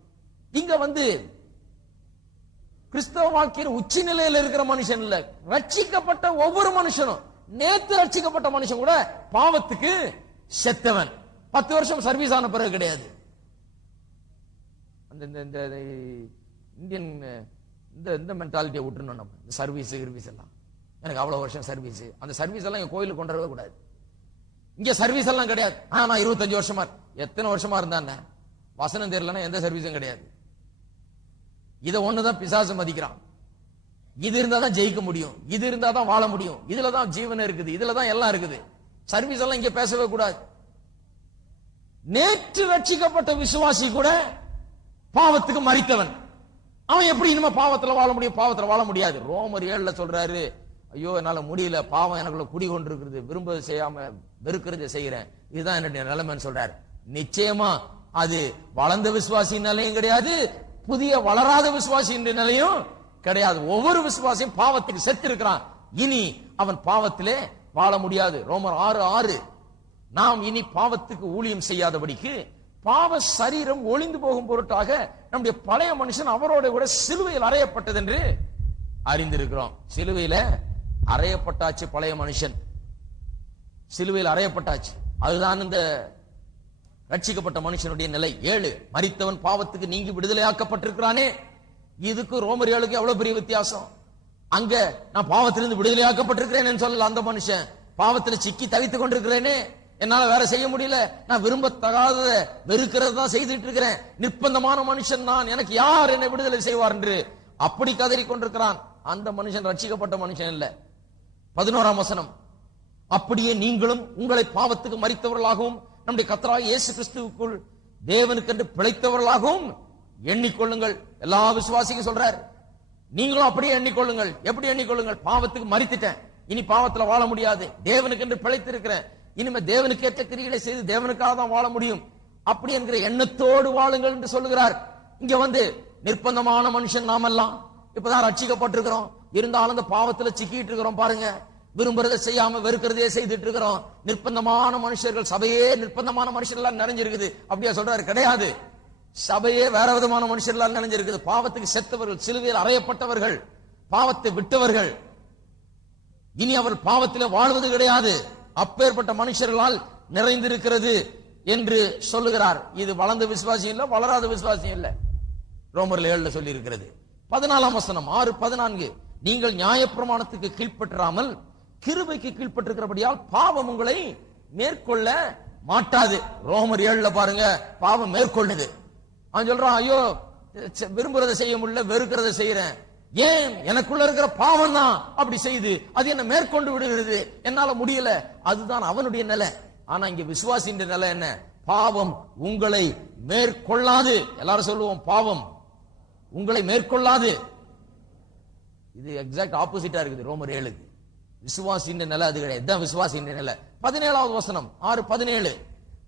இங்க கிறிஸ்தவ வாழ்க்கையின் உச்சி நிலையில் இருக்கிற மனுஷன் இல்ல, ரட்சிக்கப்பட்ட ஒவ்வொரு மனுஷனும். நேத்து ரட்சிக்கப்பட்ட மனுஷன் கூட பாவத்துக்கு செத்தவன். 10 வருஷம் சர்வீஸ் ஆன பிறகு கிடையாது. அந்த இந்தியன் இந்த மென்டாலிட்டியை விட்டுணும். நம்ம சர்வீஸ் எல்லாம், எனக்கு அவ்வளவு வருஷம் சர்வீஸ், அந்த சர்வீஸ் எல்லாம் எங்க கோயிலுக்கு கொண்டு வரவே கூடாது. இங்க சர்வீஸ் எல்லாம் கிடையாது. நான் 25 வருஷமா, எத்தனை வருஷமா இருந்தானே, வசனம் தெரியலன்னா எந்த சர்வீஸும் கிடையாது. இதை ஒண்ணுதான் பிசாசு மதிக்கிறான். இது இருந்தாதான் ஜெயிக்க முடியும், இது இருந்தாதான் வாழ முடியும், இதுலதான் ஜீவன் இருக்குது, இதுலதான் எல்லாம் இருக்குது. சர்வீஸ் எல்லாம் இங்க பேசவே கூடாது. நேற்று ரட்சிக்கப்பட்ட விசுவாசி கூட பாவத்துக்கு மரித்தவன். அவன் எப்படி இனிமே பாவத்துல வாழ முடியும்? பாவத்துல வாழ முடியாது. ரோமர் 7 சொல்றாரு, ஐயோ என்னால முடியல, பாவம் எனக்குள்ள குடிகொண்டு இருக்கிறது, விரும்புவது செய்யாம வெறுக்கிறத செய்யறேன், இதுதான் என்னுடைய நிலைமைன்னு சொல்றாரு. நிச்சயமா அது வளர்ந்த விசுவாசியின் நிலையும் கிடையாது, புதிய வளராத விசுவாசியின் நிலையும் கிடையாது. ஒவ்வொரு விசுவாசியும் பாவத்துக்கு செத்து இருக்கிறான். இனி அவன் பாவத்திலே வாழ முடியாது. ரோமர் 6:6, நாம் இனி பாவத்துக்கு ஊழியம் செய்யாதபடிக்கு பாவ சரீரம் ஒளிந்து போகும் பொருட்டாக நம்முடைய பழைய மனுஷன் அவரோட கூட சிலுவையில் அறையப்பட்டது என்று அறிந்திருக்கிறோம். சிலுவையில அறையப்பட்டாச்சு பழைய மனுஷன், சிலுவையில் அறையப்பட்டாச்சு. அதுதான் இந்த ரட்சிக்கப்பட்ட மனுஷனுடைய நிலை. 7, மரித்தவன் பாவத்துக்கு நீங்கி விடுதலையாக்கப்பட்டிருக்கிறானே. இதுக்கு ரோமர் 7க்கு எவ்வளவு பெரிய வித்தியாசம். அங்க நான் பாவத்திலிருந்து விடுதலையாக்கப்பட்டிருக்கிறேன் சொல்லல, அந்த மனுஷன் பாவத்தில் சிக்கி தவித்துக் கொண்டிருக்கிறேனே, என்னால வேற செய்ய முடியல, நான் விரும்பத்தகாத வெறுக்கிறது தான் செய்துட்டு இருக்கிறேன், நிர்பந்தமான மனுஷன் நான், எனக்கு யார் என்னை விடுதலை செய்வார் என்று அப்படி கதறி கொண்டிருக்கிறான். அந்த மனுஷன் ரட்சிக்கப்பட்ட மனுஷன் இல்ல. 11ஆம் வசனம், அப்படியே நீங்களும் உங்களை பாவத்துக்கு மரித்தவர்களாகவும் நம்முடைய கர்த்தராகிய இயேசு கிறிஸ்துவுக்குள் தேவனுக்கென்று பிழைத்தவர்களாகவும் எண்ணிக்கொள்ளுங்கள். எல்லா விசுவாசிக்கும் சொல்றார், நீங்களும் அப்படியே எண்ணிக்கொள்ளுங்கள். எப்படி எண்ணிக்கொள்ளுங்கள்? பாவத்துக்கு மரித்துட்டேன், இனி பாவத்துல வாழ முடியாது, தேவனுக்கென்று பிழைத்து இருக்கிறேன், இனிமே தேவனுக்கு ஏற்ற கிரிகளை செய்து தேவனுக்காக தான் வாழ முடியும், அப்படி என்கிற எண்ணத்தோடு வாழுங்கள் என்று சொல்லுகிறார். இங்க நிர்பந்தமான மனுஷன் நாமெல்லாம் இப்பதான் ரட்சிக்கப்பட்டிருக்கிறோம், இருந்தாலும் இந்த பாவத்துல சிக்கிட்டு இருக்கிறோம். பாருங்க, விரும்புறதை செய்யாம வெறுக்கிறதே செய்துட்டு இருக்கிறோம். நிர்பந்தமான மனுஷர்கள், சபையே நிர்பந்தமான மனுஷர்கள் நிறைஞ்சிருக்குது. அப்படியா சொல்றாரு? கிடையாது. சபையே வேற விதமான மனுஷர்கள் நிறைஞ்சிருக்குது. பாவத்துக்கு செத்தவர்கள், சிலுவையில் அறையப்பட்டவர்கள், பாவத்தை விட்டவர்கள், இனி அவர் பாவத்தில் வாழ்வது கிடையாது, அப்பேற்பட்ட மனுஷர்களால் நிறைந்திருக்கிறது என்று சொல்லுகிறார். இது வளர்ந்த விசுவாசியம் இல்ல, வளராத விசுவாசியம் இல்ல. ரோமர் 7 சொல்லி இருக்கிறது. 14ஆம் வசனம் 6:14, நீங்கள் நியாயப்பிரமாணத்துக்கு கீழ்ப்பற்றாமல் கிருபைக்கு கீழ்ப்பட்டிருக்கிறபடியால் பாவம் உங்களை மேற்கொள்ள மாட்டாது. ரோமர் 7 பாருங்க, பாவம் மேற்கொள்ளுது. அவன் சொல்றான், ஐயோ விரும்புறதை செய்ய முடியல, வெறுக்கிறத செய்யறேன், ஏன்? எனக்குள்ள இருக்கிற பாவம் தான் அப்படி செய்து அது என்ன மேற்கொண்டு விடுகிறது, என்னால முடியல. அதுதான் அவனுடைய நிலை. ஆனா இங்க விசுவாசியின் நிலை என்ன? பாவம் உங்களை மேற்கொள்ளாது. எல்லாரும் சொல்லுவோம், பாவம் உங்களை மேற்கொள்ளாது. இது எக்ஸாக்ட் ஆப்போசிட்டா இருக்குது ரோமர் 7க்கு. விசுவாசியின் நிலை அது கிடையாது, இதுதான் விசுவாசியின் நிலை. 17ஆவது வசனம் 6:17,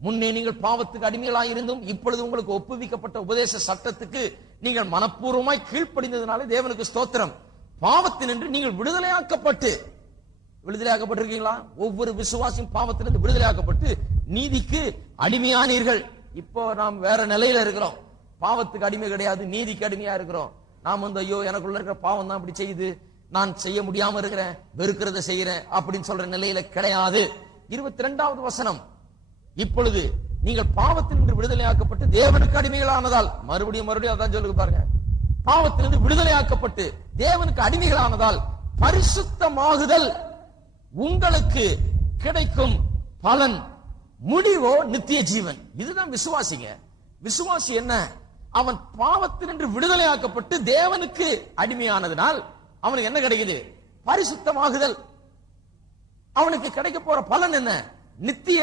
முன்னே நீங்கள் பாவத்துக்கு அடிமைகளாய் இருந்தும் இப்பொழுது உங்களுக்கு ஒப்புவிக்கப்பட்ட உபதேச சட்டத்துக்கு நீங்கள் மனப்பூர்வமாய் கீழ்ப்படிந்ததுனாலே தேவனுக்கு ஸ்தோத்திரம். பாவத்தினின்று நீங்கள் விடுதலையாக்கப்பட்டிருக்கீங்களா? ஒவ்வொரு விசுவாசியும் பாவத்திலிருந்து விடுதலையாக்கப்பட்டு நீதிக்கு அடிமையானீர்கள். இப்போ நாம் வேற நிலையில இருக்கிறோம். பாவத்துக்கு அடிமை கிடையாது, நீதிக்கு அடிமையா இருக்கிறோம். நாம் ஐயோ எனக்குள்ள இருக்கிற பாவம் தான் அப்படி செய்யுது, நான் செய்ய முடியாம இருக்கிறேன், வெறுக்கிறத செய்யறேன் அப்படின்னு சொல்ற நிலையில கிடையாது. 22ஆவது வசனம், இப்பொழுது நீங்கள் பாவத்திலிருந்து விடுதலையாக்கப்பட்டு தேவனுக்கு அடிமைகளானதால், மறுபடியும் அதான் சொல்லுங்க பாருங்க, பாவத்திலிருந்து விடுதலையாக்கப்பட்டு தேவனுக்கு அடிமைகளானதால் பரிசுத்தமாகுதல் உங்களுக்கு கிடைக்கும் பலன் முடிவோ நித்திய ஜீவன். இதுதான் விசுவாசிங்க. விசுவாசி என்ன? அவன் பாவத்தினின்று விடுதலையாக்கப்பட்டு தேவனுக்கு அடிமையானதுனால் அவனுக்கு என்ன கிடைக்குது? பரிசுத்தமாகுதல். அவனுக்கு கிடைக்க போற பலன் என்ன? நித்திய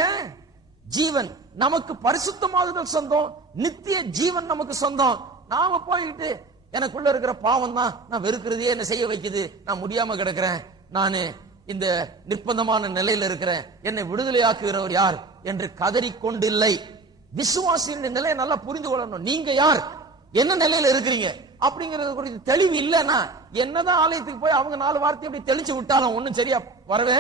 ஜீவன். நமக்கு பரிசுத்தமாகுதல் சொந்தம், நித்திய ஜீவன் நமக்கு சொந்தம். நாம போயிட்டு எனக்குள்ள இருக்கிற பாவம் தான் நான் வெறுக்கிறதே என்ன செய்ய வைக்குது, நான் முடியாம கிடக்கிறேன், நானு இந்த நிர்பந்தமான நிலையில இருக்கிறேன், என்னை விடுதலையாக்குகிறவர் யார் என்று கதறிக்கொண்டில்லை. விசுவாசியின் நிலையை நல்லா புரிந்து கொள்ளணும். நீங்க யார், என்ன நிலையில இருக்கிறீங்க அப்படிங்கறது குறித்து தெளிவு இல்லைன்னா என்னதான் ஆலயத்துக்கு போய் அவங்க 4 வார்த்தை அப்படி தெளிச்சு விட்டாலும் ஒண்ணும் சரியா வரவே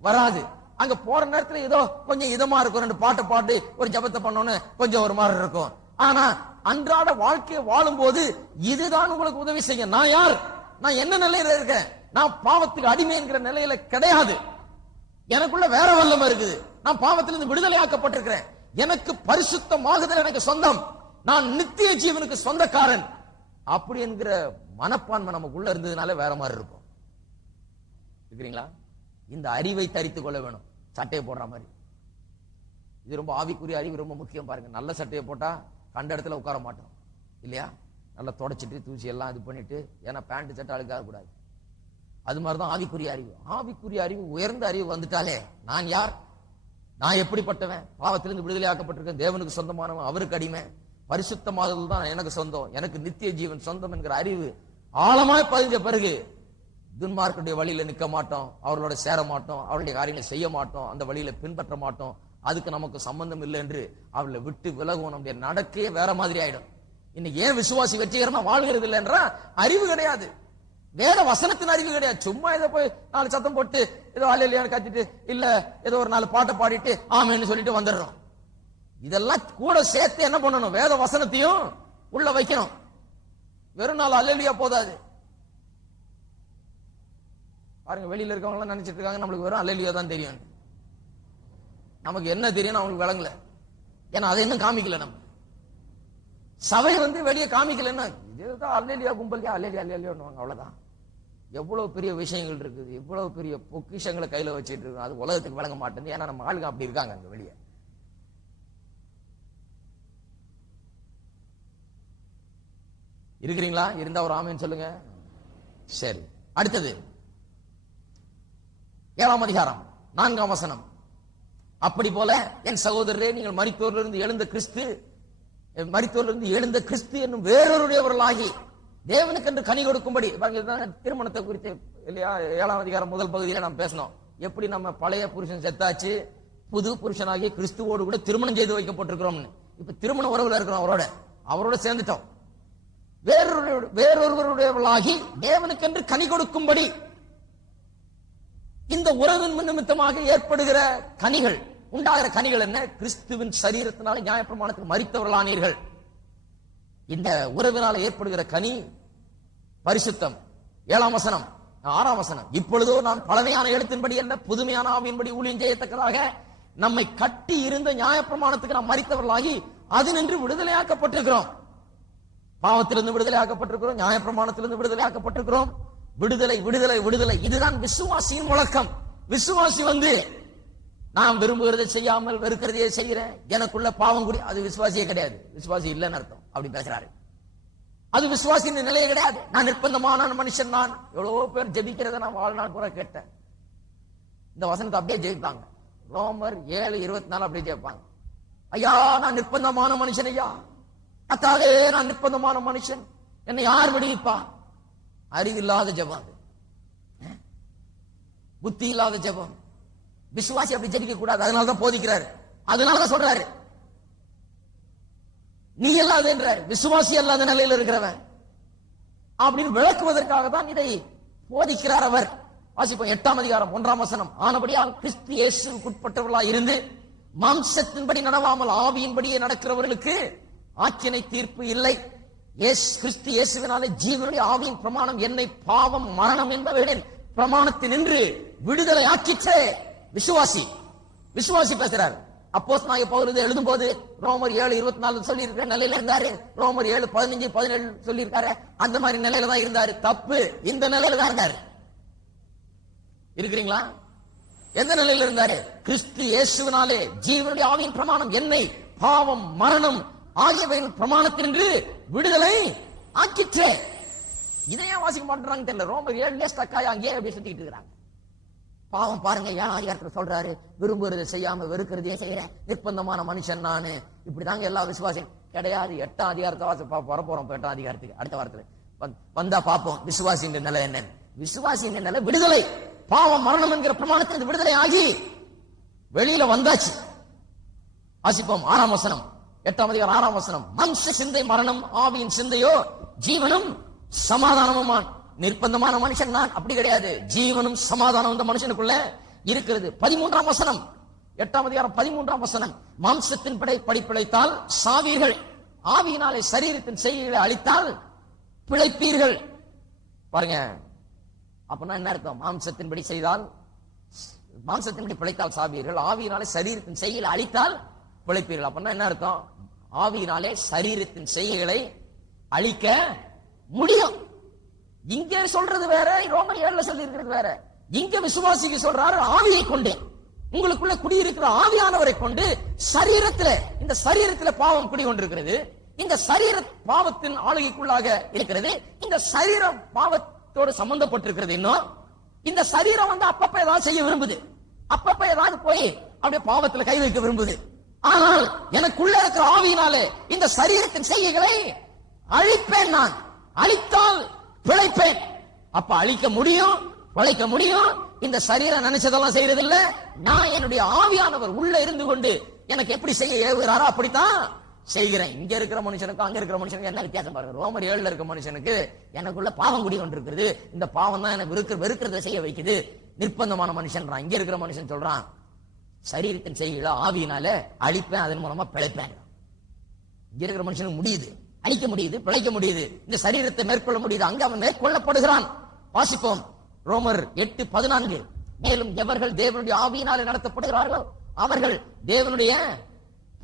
வராது. அங்க போற நேரத்துல ஏதோ கொஞ்சம் இதமா இருக்கும், 2 பாட்டை பாட்டு ஒரு ஜபத்தை பண்ணோன்னு கொஞ்சம் ஒரு மாதிரி இருக்கும். ஆனா அன்றாட வாழ்க்கையை வாழும் போது இதுதான் உங்களுக்கு உதவி செய்ய. நான் யார், நான் என்ன நிலையில இருக்கேன், நான் பாவத்துக்கு அடிமை என்கிற நிலையில கிடையாது. எனக்குள்ள வேற வல்லமை இருக்குது. நான் பாவத்திலிருந்து விடுதலையாக்கப்பட்டிருக்கிறேன். எனக்கு பரிசுத்தமாகுதல் எனக்கு சொந்தம். நான் நித்திய ஜீவனுக்கு சொந்தக்காரன். அப்படி என்கிற மனப்பான்மை நமக்குள்ள இருந்ததுனால வேற மாதிரி இருக்கும். இருக்கிறீங்களா? இந்த அறிவை தரித்துக் கொள்ள வேணும். சட்டையை போடுற மாதிரி. இது ரொம்ப ஆவிக்குரிய அறிவு, ரொம்ப முக்கியம். பாருங்க, நல்ல சட்டையை போட்டா கண்ட இடத்துல உட்கார மாட்டோம் இல்லையா? நல்லா தொடச்சிட்டு தூசி எல்லாம் இது பண்ணிட்டு, ஏன்னா பேண்ட் சட்டை அழுக்காக கூடாது. அது மாதிரிதான் ஆவிக்குரிய அறிவு. ஆவிக்குரிய அறிவு, உயர்ந்த அறிவு வந்துட்டாலே நான் யார், நான் எப்படிப்பட்டவன், பாவத்திலிருந்து விடுதலையாக்கப்பட்டிருக்கேன், தேவனுக்கு சொந்தமானவன், அவருக்கு அடிமை, பரிசுத்தமானது தான் எனக்கு சொந்தம், எனக்கு நித்திய ஜீவன் சொந்தம் என்கிற அறிவு ஆழமாய் பதிஞ்ச பிறகு துன்மார்க்குடைய வழியில நிற்க மாட்டோம், அவர்களோட சேர மாட்டோம், அவருடைய காரியங்களை செய்ய மாட்டோம், அந்த வழியில பின்பற்ற மாட்டோம். அதுக்கு நமக்கு சம்பந்தம் இல்லை என்று அவளை விட்டு விலகும். நம்முடைய நடக்கையே வேற மாதிரி ஆயிடும். இன்னைக்கு ஏன் விசுவாசி வெற்றிகரமா வாழ்கிறது இல்லை என்றா அறிவு கிடையாது, வேற வசனத்தின் அறிவு கிடையாது. சும்மா இதை போய் 4 சத்தம் போட்டு ஏதோ அல்லேலூயான்னு கத்திட்டு, இல்ல ஏதோ ஒரு 4 பாட்டை பாடிட்டு ஆமென்னு சொல்லிட்டு வந்துடுறோம். இதெல்லாம் கூட சேர்த்து என்ன பண்ணணும்? வேத வசனத்தையும் உள்ள வைக்கணும். வெறும் 4 அல்லேலூயா போதாது. பாருங்க, வெளியில இருக்கவங்க எல்லாம் நினைச்சிட்டு இருக்காங்க நம்மளுக்கு வெறும் அல்லேலூயா தான் தெரியும். நமக்கு என்ன தெரியும் அவங்களுக்கு விளங்கல. ஏன்னா அதை இன்னும் காமிக்கல. நம்ம சபை வெளியே காமிக்கலன்னா இதுதான் அல்லேலூயா கும்பல், அல்லேலூயா அல்லேலூயான்னு அவ்வளவுதான். எவ்வளவு பெரிய விஷயங்கள் இருக்குது, எவ்வளவு பெரிய பொக்கிஷங்களை கையில வச்சுட்டு இருக்கு, அது உலகத்துக்கு விளங்க மாட்டேங்குது. ஏன்னா நம்ம ஆளுங்க அப்படி இருக்காங்க அங்க வெளியே. இருக்கிறீங்களா? இருந்தா ஒரு ஆமென் சொல்லுங்க. சரி, அடுத்தது 7ஆம் அதிகாரம் 4ஆம் வசனம். அப்படி போல என் சகோதரரே, நீங்கள் மரித்தோரிலிருந்து எழுந்த கிறிஸ்து என்னும் வேறொருடையவர்களாகி தேவனுக்கு என்று கனி கொடுக்கும்படி. திருமணத்தை குறித்து இல்லையா 7ஆம் அதிகாரம் முதல் பகுதியில நாம் பேசணும். எப்படி நம்ம பழைய புருஷன் செத்தாச்சு, புது புருஷனாகி கிறிஸ்துவோடு கூட திருமணம் செய்து வைக்கப்பட்டிருக்கிறோம்னு. இப்ப திருமண உறவுல இருக்கிறோம், அவரோட சேர்ந்துட்டோம். வேறொருவருடையவர்களாகி தேவனுக்கு என்று கனி கொடுக்கும்படி. இந்த உறவின் நிமித்தமாக ஏற்படுகிற கனிகள், உண்டாகிற கனிகள் என்ன? கிறிஸ்துவின் சரீரத்தினால நியாயப்பிரமாணத்துக்கு மரித்தவர்களானீர்கள். இந்த உறவினால ஏற்படுகிற கனி பரிசுத்தம். 7ஆம் வசனம் 6ஆம் வசனம். இப்பொழுதோ நாம் பழமையான எழுத்தின்படி அல்ல, புதுமையான ஆவியின்படி ஊழியம் செய்யத்தக்கதாக நம்மை கட்டி இருந்த நியாயப்பிரமாணத்துக்கு நாம் மரித்தவர்களாகி அதனின்று விடுதலையாக்கப்பட்டிருக்கிறோம். பாவத்திலிருந்து விடுதலையாக்கப்பட்டிருக்கிறோம், நியாயப்பிரமாணத்திலிருந்து விடுதலையாக்கப்பட்டிருக்கிறோம். விடுதலை விடுதலை விடுதலை, இதுதான் விசுவாசியின் முழக்கம். விசுவாசி நான் விரும்புகிறதை செய்யாமல் வெறுக்கிறதையே செய்கிறேன், எனக்குள்ள பாவம் கூடி, அது விசுவாசியே கிடையாது. விசுவாசி இல்லைன்னு அர்த்தம். அப்படி பேசுறாரு. அது விசுவாசியின் நிலையே கிடையாது. நான் நிர்பந்தமான மனுஷன். நான் எவ்வளவோ பேர் ஜெபிக்கிறத நான் வாழ்நாள் பூரா கேட்டேன். இந்த வசனத்தை அப்படியே ஜெயிப்பாங்க. ரோமர் 7:24 அப்படியே ஜெயிப்பாங்க. ஐயா நான் நிர்பந்தமான மனுஷன், ஐயா அத்தாவே நான் நிர்பந்தமான மனுஷன், என்னை யார் விடுவிப்பா? அறிவில்லாத ஜெபம், புத்தி இல்லாத ஜெபம். விசுவாசி அப்படி ஜெபிக்க கூடாது. அதனாலதான் போதிக்கிறாரு, அதனாலதான் சொல்றாரு நீ அல்லாத என்ற விசுவாசி அல்லாத நிலையில் இருக்கிறவன் அப்படின்னு விளக்குவதற்காக தான் இதை போதிக்கிறார் அவர். வாசிப்போம் 8ஆம் அதிகாரம் 1ஆம் வசனம். ஆனபடியால் கிறிஸ்து இயேசுவுக்கு உட்பட்டவர்களாய் இருந்து மாம்சத்தின்படி நடவாமல் ஆவியின்படியே நடக்கிறவர்களுக்கு ஆக்கினை தீர்ப்பு இல்லை. கிறிஸ்து இயேசுவினாலே ஜீவனுடைய ஆவியின் பிரமாணம் என்னை பாவம் மரணம் என்பவர்களின் பிரமாணத்தில் நின்று விடுதலை ஆக்கிச்சே. விசுவாசி பேசுறாரு. அப்போஸ்தலனாகிய பவுல் எழுதும் போது ரோமர் 7:24 சொல்லி இருக்கிற நிலையில இருந்தாரு. ரோமர் 7:15-17 சொல்லி இருக்காரு. அந்த மாதிரி நிலையில தான் இருந்தாரு. தப்பு, இந்த நிலையில தான் இருந்தாரு. இருக்கிறீங்களா? எந்த நிலையில் இருந்தாரு? கிறிஸ்து இயேசுவினாலே ஜீவனுடைய ஆவியின் பிரமாணம் என்னை பாவம் மரணம் ஆகியவையின் பிரமாணத்தினின்று விடுதலை ஆக்கிற்றே. இதையே வாசிக்க மாட்டேறாங்க தெரியல. ரோமர் 7 ஸ்டக்காய் அங்கேயே அப்படியே சுத்திட்டு இருக்கிறாங்க. பாவம் பாருங்க, 7ஆம் அதிகாரத்துல சொல்றாரு, விரும்புறதை செய்யாம வெறுக்கிறதே செய்யறேன் நிர்பந்தமான மனுஷன் நானு. இப்படிதாங்க எல்லா விசுவாசியும் கிடையாது. 8ஆம் அதிகாரத்தை வரப்போறோம். 8ஆம் அதிகாரத்துக்கு அடுத்த வாரத்துல வந்தா பார்ப்போம் விசுவாசியின் நிலை என்னன்னு. விசுவாசியின் நிலை விடுதலை, பாவம் மரணம் என்கிற பிரமாணத்திலிருந்து விடுதலை ஆகி வெளியில வந்தாச்சு. வாசிப்போம் 6ஆம் வசனம், 8ஆம் அதிகாரம் 6ஆம் வசனம். மனுஷ சிந்தை மரணம், ஆவியின் சிந்தையோ ஜீவனும் சமாதானமுமான். நிர்பந்தமான மனுஷன் நான், அப்படி கிடையாது. ஜீவனும் சமாதானம் இந்த மனுஷனுக்குள்ள இருக்கிறது. 13ஆம் வசனம், 8ஆம் அதிகாரம் 13ஆம் வசனம். மாம்சத்தின் படிப்பிழைத்தால் சாவீர்கள், ஆவியினாலே சரீரத்தின் செய்கைகளை அழித்தால் பிழைப்பீர்கள். பாருங்க, அப்படின்னா என்ன அர்த்தம்? மாம்சத்தின்படி செய்தால், மாம்சத்தின்படி பிழைத்தால் சாவீர்கள், ஆவியினாலே சரீரத்தின் செய்கைகளை அழித்தால் பிழைப்பீர்கள். அப்படின்னா என்ன அர்த்தம்? ஆவியினாலே சரீரத்தின் செய்கைகளை அழிக்க முடியும். இங்க சொல்றது வேற, ரோமர் 7 சொல்லி இருக்கிறது வேற. இங்க விசுவாசிக்கு சொல்றாரு, ஆவியை கொண்டு, உங்களுக்குள்ள குடியிருக்கிற ஆவியானவரை கொண்டு சரீரத்துல, இந்த சரீரத்துல பாவம் குடிகொண்டிருக்கிறது. இந்த சரீர பாவத்தின் ஆளுகைக்குள்ளாக இருக்கிறது. இந்த சரீரம் பாவத்தோடு சம்பந்தப்பட்டிருக்கிறது. இன்னும் இந்த சரீரம் அப்பப்ப ஏதாவது செய்ய விரும்புது, அப்பப்ப ஏதாவது போய் அப்படியே பாவத்துல கை வைக்க விரும்புது. ஆனால் எனக்குள்ள இருக்கிற ஆவியினாலே இந்த சரீரத்தின் செய்கைகளை அழிப்பேன். நான் அழித்தால் பிழைப்பேன். அப்ப அழிக்க முடியும், பிழைக்க முடியும். இந்த சரீரம் நினைச்சதெல்லாம் செய்யறது இல்ல. நான் என்னுடைய ஆவியானவர் உள்ள இருந்து கொண்டு எனக்கு எப்படி செய்ய ஏவுகிறாரோ அப்படித்தான் செய்கிறேன். இங்க இருக்கிற மனுஷனுக்கு அங்க இருக்கிற மனுஷனுக்கு என்ன வித்தியாசம் பாருங்க. ரோமர் 7 இருக்க மனுஷனுக்கு எனக்குள்ள பாவம் குடி கொண்டிருக்கிறது, இந்த பாவம் தான் எனக்கு வெறுக்கிறத செய்ய வைக்குது. நிர்பந்தமான மனுஷன். இங்க இருக்கிற மனுஷன் சொல்றான், சரீரத்தின் செய்கைகளை ஆவியினால அழிப்பேன், அதன் மூலமா பிழைப்பேன். இங்க இருக்கிற மனுஷனுக்கு முடியுது, அழிக்க முடியுது, பிழைக்க முடியுது. இந்த சரீரத்தை மேற்கொள்ள முடியுது. அங்க அவன் மேற்கொள்ளப்படுகிறான். வாசிப்போம் ரோமர் 8:14. மேலும் எவர்கள் தேவனுடைய ஆவியினாலே நடத்தப்படுகிறார்களோ அவர்கள் தேவனுடைய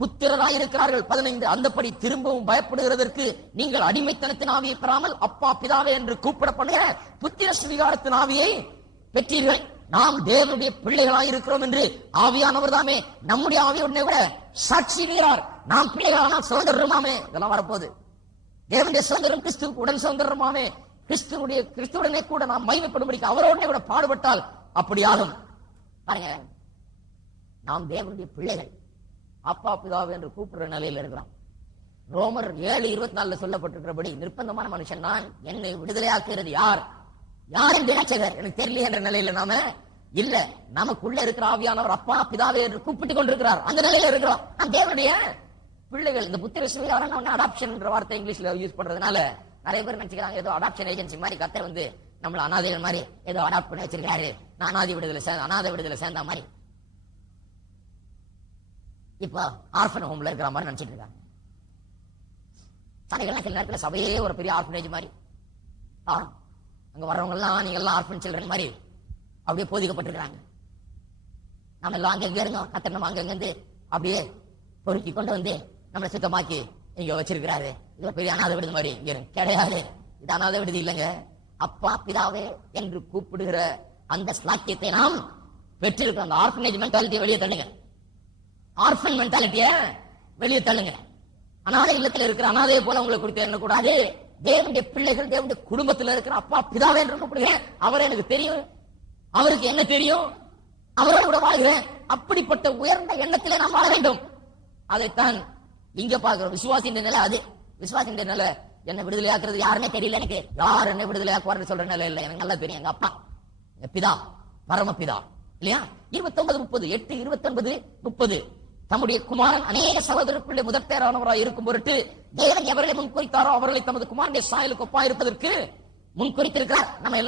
புத்திரராய் இருக்கிறார்கள். 15. அந்தப்படி திரும்பவும் பயப்படுகிறதற்கு நீங்கள் அடிமைத்தனத்தின் ஆவியை பெறாமல் அப்பா பிதாவே என்று கூப்பிடப்படுகிற புத்திர சுவிகாரத்தின் ஆவியை பெற்றீர்கள். நாம் தேவனுடைய பிள்ளைகளாய் இருக்கிறோம் என்று ஆவியானவர் தாமே நம்முடைய ஆவியுடனே கூட சாட்சியிடுகிறார். நாம் பிள்ளைகளானால் சுதந்திரமாமே. இதெல்லாம் வரப்போகுது. தேவனுடைய சுதந்திரம் கிறிஸ்துவுக்கு உடன் சுதந்திரமாமே. கிறிஸ்துவுடனே கூட நாம் மகிமைப்படும்படிக்கு அவரோடனே கூட பாடுபட்டால் அப்படி ஆகும். பாருங்க, நாம் தேவனுடைய பிள்ளைகள், அப்பா பிதாவே என்று கூப்பிடுற நிலையில் இருக்கிறோம். ரோமர் 7:24 சொல்லப்பட்டிருக்கிறபடி நிர்பந்தமான மனுஷன் நான், என்னை விடுதலையாக்குகிறது யார்? யார் என்று ரட்சகர் எனக்கு தெரியல என்ற நிலையில நாம இல்ல. நமக்குள்ள இருக்கிற ஆவியானவர் அப்பா பிதாவே என்று கூப்பிட்டுக் கொண்டிருக்கிறார். அந்த நிலையில இருக்கிறோம். நாம் தேவனுடைய பிள்ளைகள். இந்த புத்திர சுவிகாரம் அடாப்ஷன் என்ற வார்த்தை இங்கிலீஷ்ல யூஸ் பண்றதுனால நிறைய பேர் நினைச்சுக்கிறாங்க ஏதோ அடாப்ஷன் ஏஜென்சி மாதிரி கத்தர் நம்மள அனாதைகள் மாதிரி ஏதோ அடாப்ட் பண்ணி வச்சிருக்காரு, நான் அனாதை விடுதலை சேர்ந்த மாதிரி. இப்ப ஆர்ஃபன் ஹோம்ல இருக்கிற மாதிரி நினைச்சிட்டு இருக்காங்க. தனிகள் சில நேரத்தில் சபையே ஒரு பெரிய ஆர்ஃபனேஜ் மாதிரி, அங்க வர்றவங்க எல்லாம் நீங்க எல்லாம் ஆர்ஃபன் சில்ட்ரன் மாதிரி அப்படியே போதிக்கப்பட்டிருக்காங்க. நம்ம எல்லாம் அங்கங்க இருந்தோம், கத்தர் நம்ம அங்கங்க அப்படியே பொறுக்கி கொண்டு வந்து நம்மளை சுத்தமாக்கி இங்க வச்சிருக்கிறாரு. இது பெரிய அனாதை விடுதி மாதிரி இங்க கிடையாது. இது அனாதை விடுதி இல்லைங்க. அப்பா பிதாவே என்று கூப்பிடுகிற அந்த ஸ்லாக்கியத்தை நாம் பெற்றிருக்கிறோம். அந்த ஆர்ஃபனேஜ் மென்டாலிட்டியை வெளியே தள்ளுங்க. ஆர்ஃபன் மென்டாலிட்டிய வெளியே தள்ளுங்க. அனாதை இல்லத்தில் இருக்கிற அனாதையை போல உங்களை குறித்து எண்ணக்கூடாது. தேவனுடைய பிள்ளைகள், தேவனுடைய குடும்பத்தில் இருக்கிற அப்பா பிதாவே என்று கூப்பிடுகிறேன். அவரை எனக்கு தெரியும், அவருக்கு என்ன தெரியும், அவரோட கூட வாழ்கிறேன். அப்படிப்பட்ட உயர்ந்த எண்ணத்திலே நாம் வாழ வேண்டும். அதைத்தான் இங்க பார்க்கிறோம். விசுவாசின் நிலை அது. விசுவாசின் நிலை என்ன விடுதலையாக்குறது யாருன்னே தெரியல எனக்கு. யார் என்ன விடுதலையாக்குவார்னு சொல்ற நிலை இல்லை. எனக்கு நல்லா தெரியும். எங்க அப்பா பிதா, பரமபிதா இல்லையா? 29:8-29-30 தம்முடைய குமாரன் அநேக சகோதரர்களுடைய முதற் பேரானவராய் இருக்கும் பொருட்டு தேவன் எவர்களை முன்குறித்தாரோ அவர்களை தமது குமாரனுடைய சாயலுக்கு ஒப்பா இருப்பதற்கு முன்குறித்திருக்கிறார். நம்ம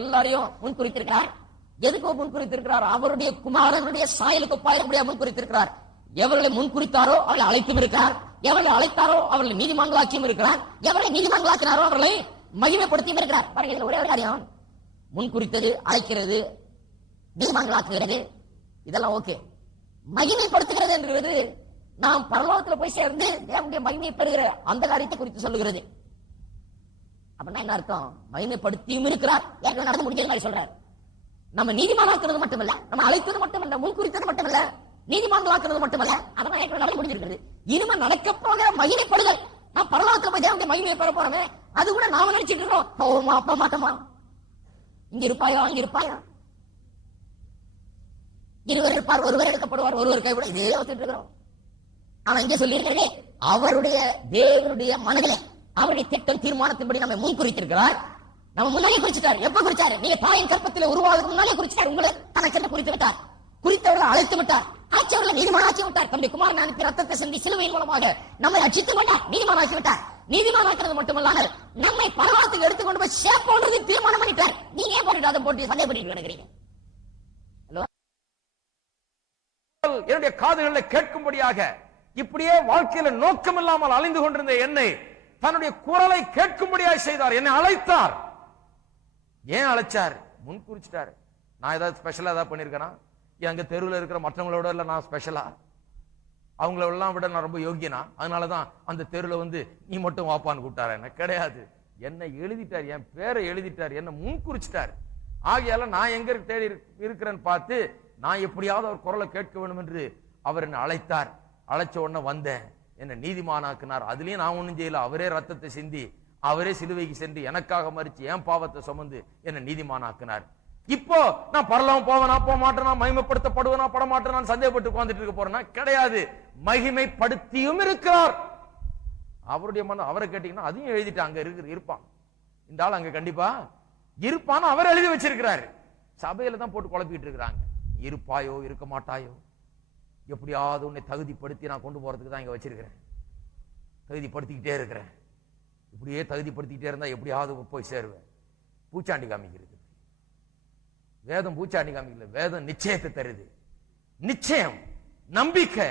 எல்லாரையும் முன்குறித்திருக்கிறார். எதுக்கு முன்குறித்திருக்கிறார்? அவருடைய குமாரனுடைய சாயலுக்கு ஒப்பா இருப்படியா முன்குறித்திருக்கிறார். எவர்களை முன்குறித்தாரோ அவர்களை அழைத்தும் இருக்கிறார். எவர்களை அழைத்தாரோ அவர்களை நீதிமங்களாக்கியும் இருக்கிறார். எவர்களை நீதிமங்களாக்கினாரோ அவர்களை மகிமைப்படுத்தியும் இருக்கிறார். பாருங்க, ஒரே ஒரு காரியம், முன்குறித்தது, அழைக்கிறது, நீதிமங்களாக்குகிறது, இதெல்லாம் ஓகே. மகிமைப்படுத்துகிறது என்றது நாம் பரலோகத்தில் போய் சேர்ந்து தேவனுடைய மகிமையை பெறுகிற அந்த காரியத்தை குறித்து சொல்லுகிறது. அப்படின்னா என்ன அர்த்தம்? மகிமைப்படுத்தியும் இருக்கிறார். ஏற்கனவே நடந்து முடிக்கிற மாதிரி சொல்றார். நம்ம நீதிமானாக்குறது மட்டுமல்ல, நம்ம அழைத்தது மட்டுமல்ல, முன்குறித்தது மட்டுமல்ல, நீதிமான்களாக்குறது மட்டுமல்ல, அதெல்லாம் ஏற்கனவே நடந்து முடிஞ்சிருக்கிறது. இனிமே நடக்க போகிற மகிமைப்படுதல், நான் பரலோகத்துல போய் தேவனுடைய மகிமையை பெற போறோமே, அது கூட நாம நினைச்சிட்டு இருக்கோம், போவோமா அப்ப மாட்டோமா, இங்க இருப்பாயோ அங்க இருப்பாயோ, இருவர் இருப்பார் ஒருவர் எடுக்கப்படுவார் ஒருவர் கைவிட, இதே ஒத்துட்டு இருக்கிறோம். ஆனா இங்க சொல்லி இருக்கிறதே அவருடைய தேவனுடைய மனதிலே அவருடைய திட்டம் தீர்மானத்தின்படி நம்ம முன் குறித்திருக்கிறார். நம்ம முன்னாலே குறிச்சிட்டார். எப்ப குறிச்சாரு? நீங்க தாயின் கற்பத்திலே உருவாவதற்கு முன்னாலே குறிச்சிட்டார். உங்களை தனக்கென்று குறித்து விட்டார். குறித்தவர்களை அழைத்து விட்டார். ஆட்சியவர்களை நீதிமானாக்கி விட்டார். தம்முடைய குமாரனை அனுப்பி ரத்தத்தை சிந்தி சிலுவையின் மூலமாக நம்மை ரட்சித்து விட்டார், நீதிமானாக்கி விட்டார். நீதிமானாக்கிறது மட்டுமல்லாமல் நம்மை பரலோகத்துக்கு எடுத்துக்கொண்டு போய் சேர்ப்போன்றது தீர்மானம் பண்ணிட்டார். நீங்க ஏன் போட்டு அதை போட்டு சந்தேகப்பட்டு கிடக்கிறீங்க? என்னுடைய காதுகளை கேட்கும்படியாக இப்படியே வாழ்க்கையில நோக்கம் இல்லாமல் அலைந்து கொண்டிருந்த என்னை தன்னுடைய குரலை கேட்கும்படியாக செய்தார். என்னை அழைத்தார். ஏன் அழைச்சார்? முன் குறிச்சிட்டாரு. நான் ஏதாவது ஸ்பெஷலா ஏதாவது பண்ணிருக்கேனா? எங்க தெருவில் இருக்கிற மற்றவங்களோட இல்ல நான் ஸ்பெஷலா? அவங்களெல்லாம் விட நான் ரொம்ப யோகியனா? அதனாலதான் அந்த தெருவில் நீ மட்டும் வாப்பான்னு கூப்பிட்டாரு. என்ன கிடையாது. என்னை எழுதிட்டார், என் பேரை எழுதிட்டார், என்ன முன் குறிச்சிட்டார். ஆகையால நான் எங்க தேடி இருக்கிறேன்னு பார்த்து நான் எப்படியாவது அவர் குரலை கேட்க வேண்டும் என்று அவர் என்னை அழைத்தார். அழைச்ச உடனே வந்தேன். என்ன நீதிமானாக்குனார். அதுலயும் நான் ஒண்ணும் செய்யல. அவரே ரத்தத்தை சிந்தி அவரே சிலுவைக்கு சென்று எனக்காக மரிச்சு என் பாவத்தை சுமந்து என்ன நீதிமானாக்குனார். இப்போ நான் பரலோகம் போவனா போக மாட்டேனா, மகிமைப்படுத்தப்படுவனா பட மாட்டேனா சந்தேகப்பட்டு உட்கார்ந்துட்டு இருக்க போறேன்னா கிடையாது. மகிமைப்படுத்தியும் இருக்கிறார். அவருடைய மனம். அவரை கேட்டீங்கன்னா அதையும் எழுதிட்டு அங்க இருப்பான். இந்த ஆள் அங்க கண்டிப்பா இருப்பான்னு அவர் எழுதி வச்சிருக்கிறாரு. சபையில தான் போட்டு குழப்பிட்டு இருக்கிறாங்க. இருப்பாயோ இருக்க மாட்டாயோ, எப்படியாவது உன்னை தகுதிப்படுத்தி நான் கொண்டு போறதுக்கு தான் இங்க வச்சிருக்கிறேன். தகுதிப்படுத்திக்கிட்டே இருக்கிறேன். இப்படியே தகுதிப்படுத்திக்கிட்டே இருந்தா எப்படியாவது போய் சேருவேன். பூச்சாண்டி காமிக்கிறது. வேதம் பூச்சாண்டி காமிக்கல. வேதம் நிச்சயத்தை தருது. நிச்சயம், நம்பிக்கை.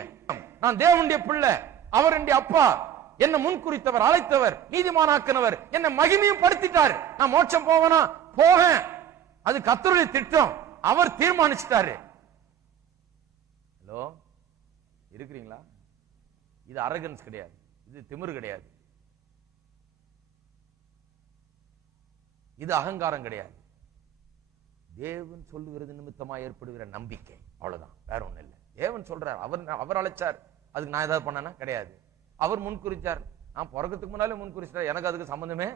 நான் தேவனுடைய பிள்ளை, அவர் என்னுடைய அப்பா, என்ன முன்குறித்தவர், அழைத்தவர், நீதிமானாக்கினவர், என்ன மகிமையும் படுத்திட்டார். நான் மோட்சம் போவனா போவேன். அது கர்த்தருடைய திட்டம். அவர் தீர்மானிச்சிட்டாரு. ஹலோ, இருக்கிறீங்களா? இது அரகன்ஸ் கிடையாது, இது திமிரு கிடையாது, இது அகங்காரம் கிடையாது. தேவன் சொல்லுகிறது நிமித்தமா ஏற்படுகிற நம்பிக்கை, அவ்வளவுதான், வேற ஒண்ணு இல்லை. தேவன் சொல்றார். அவர் அழைச்சார். அதுக்கு நான் ஏதாவது பண்ணனா கிடையாது. அவர் முன்குறிச்சார். நான் பிறக்கிறதுக்கு முன்னாலே முன்குறிச்சிட்டார். எனக்கு அதுக்கு சம்பந்தமே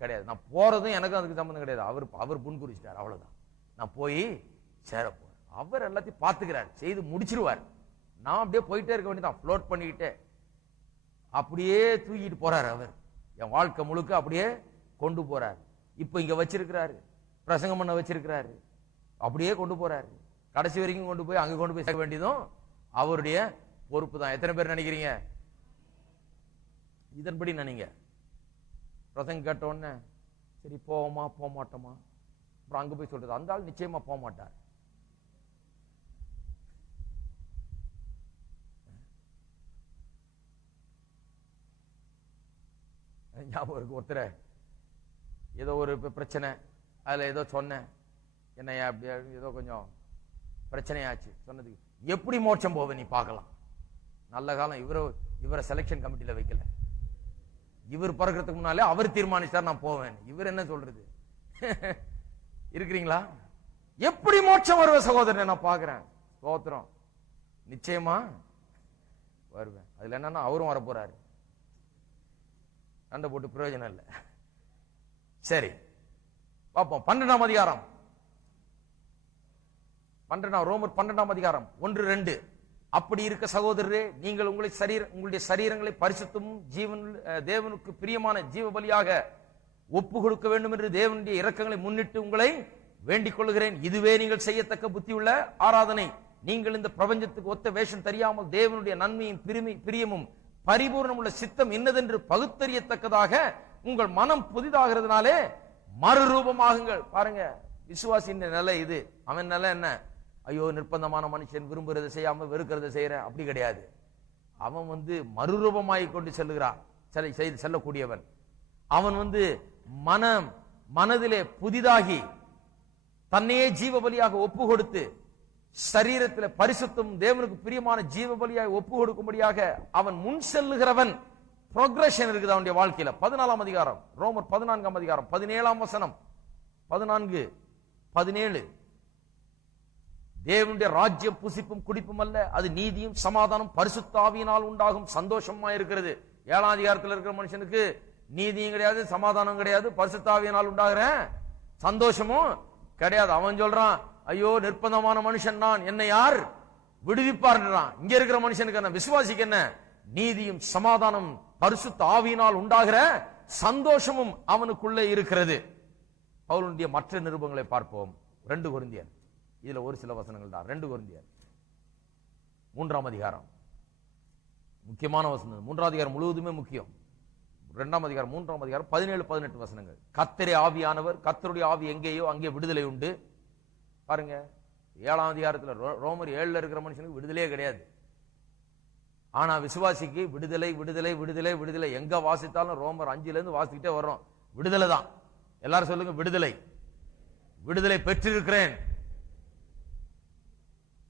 கிடையாது. நான் போறதும் எனக்கு அதுக்கு சம்பந்தம் கிடையாது. அவர் முன்குறிச்சிட்டார். அவ்வளவுதான். நான் போய் சேர போறேன். அவர் எல்லாத்தையும் பார்த்துக்கிறார், செய்து முடிச்சிருவார். நான் அப்படியே போயிட்டே இருக்க வேண்டியதான், ஃப்ளோட் பண்ணிக்கிட்டே அப்படியே தூக்கிட்டு போறாரு. அவர் என் வாழ்க்கை முழுக்க அப்படியே கொண்டு போறாரு. இப்ப இங்க வச்சிருக்கிறாரு, பிரசங்கம் பண்ண வச்சிருக்கிறாரு, அப்படியே கொண்டு போறாரு. கடைசி வரைக்கும் கொண்டு போய் அங்க கொண்டு போய் சேர்க்க வேண்டியதும் அவருடைய பொறுப்பு தான். எத்தனை பேர் நினைக்கிறீங்க இதன்படி? நினைங்க. பிரசங்கம் கேட்ட உடனே சரி போவோமா போக மாட்டோமா, அப்புறம் அங்க போய் சொல்றது அந்த ஆள் நிச்சயமா போக மாட்டார். ஞாபகம் இருக்கு, ஒருத்தர ஏதோ ஒரு பிரச்சனை, அதுல ஏதோ சொன்னேன், என்ன அப்படி ஏதோ கொஞ்சம் பிரச்சனையாச்சு. சொன்னதுக்கு எப்படி மோட்சம் போவேன் நீ பார்க்கலாம். நல்ல காலம் இவரை செலக்ஷன் கமிட்டியில வைக்கல. இவர் பிறக்கிறதுக்கு முன்னாலே அவர் தீர்மானிச்சார் நான் போவேன். இவர் என்ன சொல்றது? இருக்கிறீங்களா? எப்படி மோட்சம் வருவ சகோதரன்? நான் பாக்குறேன். ஸ்தோத்திரம், நிச்சயமா வருவேன். அதுல என்னன்னா அவரும் வர போறாரு. சண்டை போட்டு பிரயோஜனம் இல்லை. சரி பார்ப்போம். 12ஆம் அதிகாரம், ரோமர் 12ஆம் அதிகாரம் 1-2. அப்படி இருக்க சகோதரரே, நீங்கள் உங்களுடைய சரீரங்களை பரிசுத்தம் தேவனுக்கு பிரியமான ஜீவ பலியாக ஒப்பு கொடுக்க வேண்டும் என்று தேவனுடைய இரக்கங்களை முன்னிட்டு உங்களை வேண்டிக் கொள்கிறேன். இதுவே நீங்கள் செய்யத்தக்க புத்தியுள்ள ஆராதனை. நீங்கள் இந்த பிரபஞ்சத்துக்கு ஒத்த வேஷம் தெரியாமல் தேவனுடைய நன்மையும் பிரியமும் பரிபூர்ணம் உள்ள சித்தம் இன்னதென்று பகுத்தறியத்தக்கதாக உங்கள் மனம் புதிதாகிறதுனாலே மறுரூபமாகுங்கள். பாருங்க, விசுவாசியின் நிலை இது. அவன் நிலை என்ன? ஐயோ நிர்பந்தமான மனுஷன், விரும்புறதை செய்யாம வெறுக்கிறத செய்யற, அப்படி கிடையாது. அவன் மறுரூபமாய் கொண்டு செல்லுகிறான், செல்லக்கூடியவன். அவன் மனதிலே புதிதாகி தன்னையே ஜீவ பலியாக ஒப்பு கொடுத்து சரீரத்தில் பரிசுத்தம் தேவனுக்கு பிரியமான ஜீவ பலியாக ஒப்பு கொடுக்கும்படியாக அவன் முன் செல்லுகிறவன். ப்ரோக்ரஷன் இருக்குது அவனுடைய வாழ்க்கையில. 14ஆம் அதிகாரம், ரோமர் 14ஆம் அதிகாரம் 17ஆம் வசனம், 14, 17. தேவனுடைய ராஜ்யம் புசிப்பும் குடிப்பும் அல்ல, அது நீதியும் சமாதானம் பரிசுத்த ஆவியினால் உண்டாகும் சந்தோஷமா இருக்கிறது. 7ஆம் அதிகாரத்தில் இருக்கிற மனுஷனுக்கு நீதியும் கிடையாது, சமாதானம் கிடையாது, பரிசுத்த ஆவியினால் உண்டாகிற சந்தோஷமும் கிடையாது. அவன் சொல்றான், ஐயோ நிர்பந்தமான மனுஷன் நான், என்னை யார் விடுவிப்பார்ன்றான். இங்க இருக்கிற மனுஷனுக்கு என்ன, விசுவாசிக்கு என்ன, நீதியும் சமாதானம் பரிசுத்த ஆவியினால் உண்டாகிற சந்தோஷமும் அவனுக்குள்ளே இருக்கிறது. பவுலுடைய மற்ற நிருபங்களை பார்ப்போம். 2 கொரிந்தியர், இதுல ஒரு சில வசனங்கள் தான். 2 கொரிந்தியர் 3ஆம் அதிகாரம், முக்கியமான வசனம். 3ஆம் அதிகாரம் முழுவதுமே முக்கியம். 2ஆம் அதிகாரம் 3ஆம் அதிகாரம் 17-18 வசனங்கள். கர்த்தரே ஆவியானவர், கர்த்தருடைய ஆவி எங்கேயோ அங்கே விடுதலை உண்டு. பாருங்க, 7ஆம் அதிகாரத்தில் ரோமர் 7ல இருக்கிற மனுஷனுக்கு விடுதலையே கிடையாது. ஆனா விசுவாசிக்கு விடுதலை விடுதலை விடுதலை விடுதலை. எங்க வாசித்தாலும் ரோமர் 5ல இருந்து வாசிக்கிட்டே வர்றோம், விடுதலை தான். எல்லாரும் சொல்லுங்க, விடுதலை. விடுதலை பெற்றிருக்கிறேன்.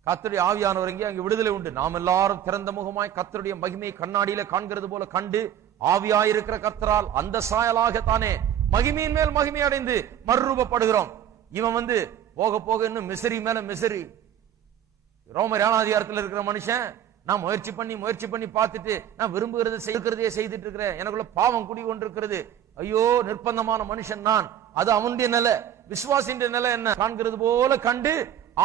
கர்த்தருடைய ஆவியானவர் எங்கே அங்கே விடுதலை உண்டு. நாம் எல்லாரும் திறந்த முகமாய் கர்த்தருடைய மகிமையை கண்ணாடியில காண்கிறது போல கண்டு ஆவியாயிருக்கிற கர்த்தரால் அந்த சாயலாக தானே மகிமையின் மேல் மகிமை அடைந்து மறுரூபப்படுகிறோம். இவன் போக போக இன்னும் மிசரி மேல மிசரி. ரோமர் 7ஆம் அதிகாரத்தில் இருக்கிற மனுஷன், நான் முயற்சி பண்ணி பார்த்துட்டு நான் விரும்புகிறதை செய்கிறதே செய்துட்டு இருக்கிறேன், எனக்குள்ள பாவம் குடி கொண்டிருக்கிறது, ஐயோ நிர்பந்தமான மனுஷன் நான். அது அவனுடைய நிலை. விசுவாசின் நிலை என்ன, காண்கிறது போல கண்டு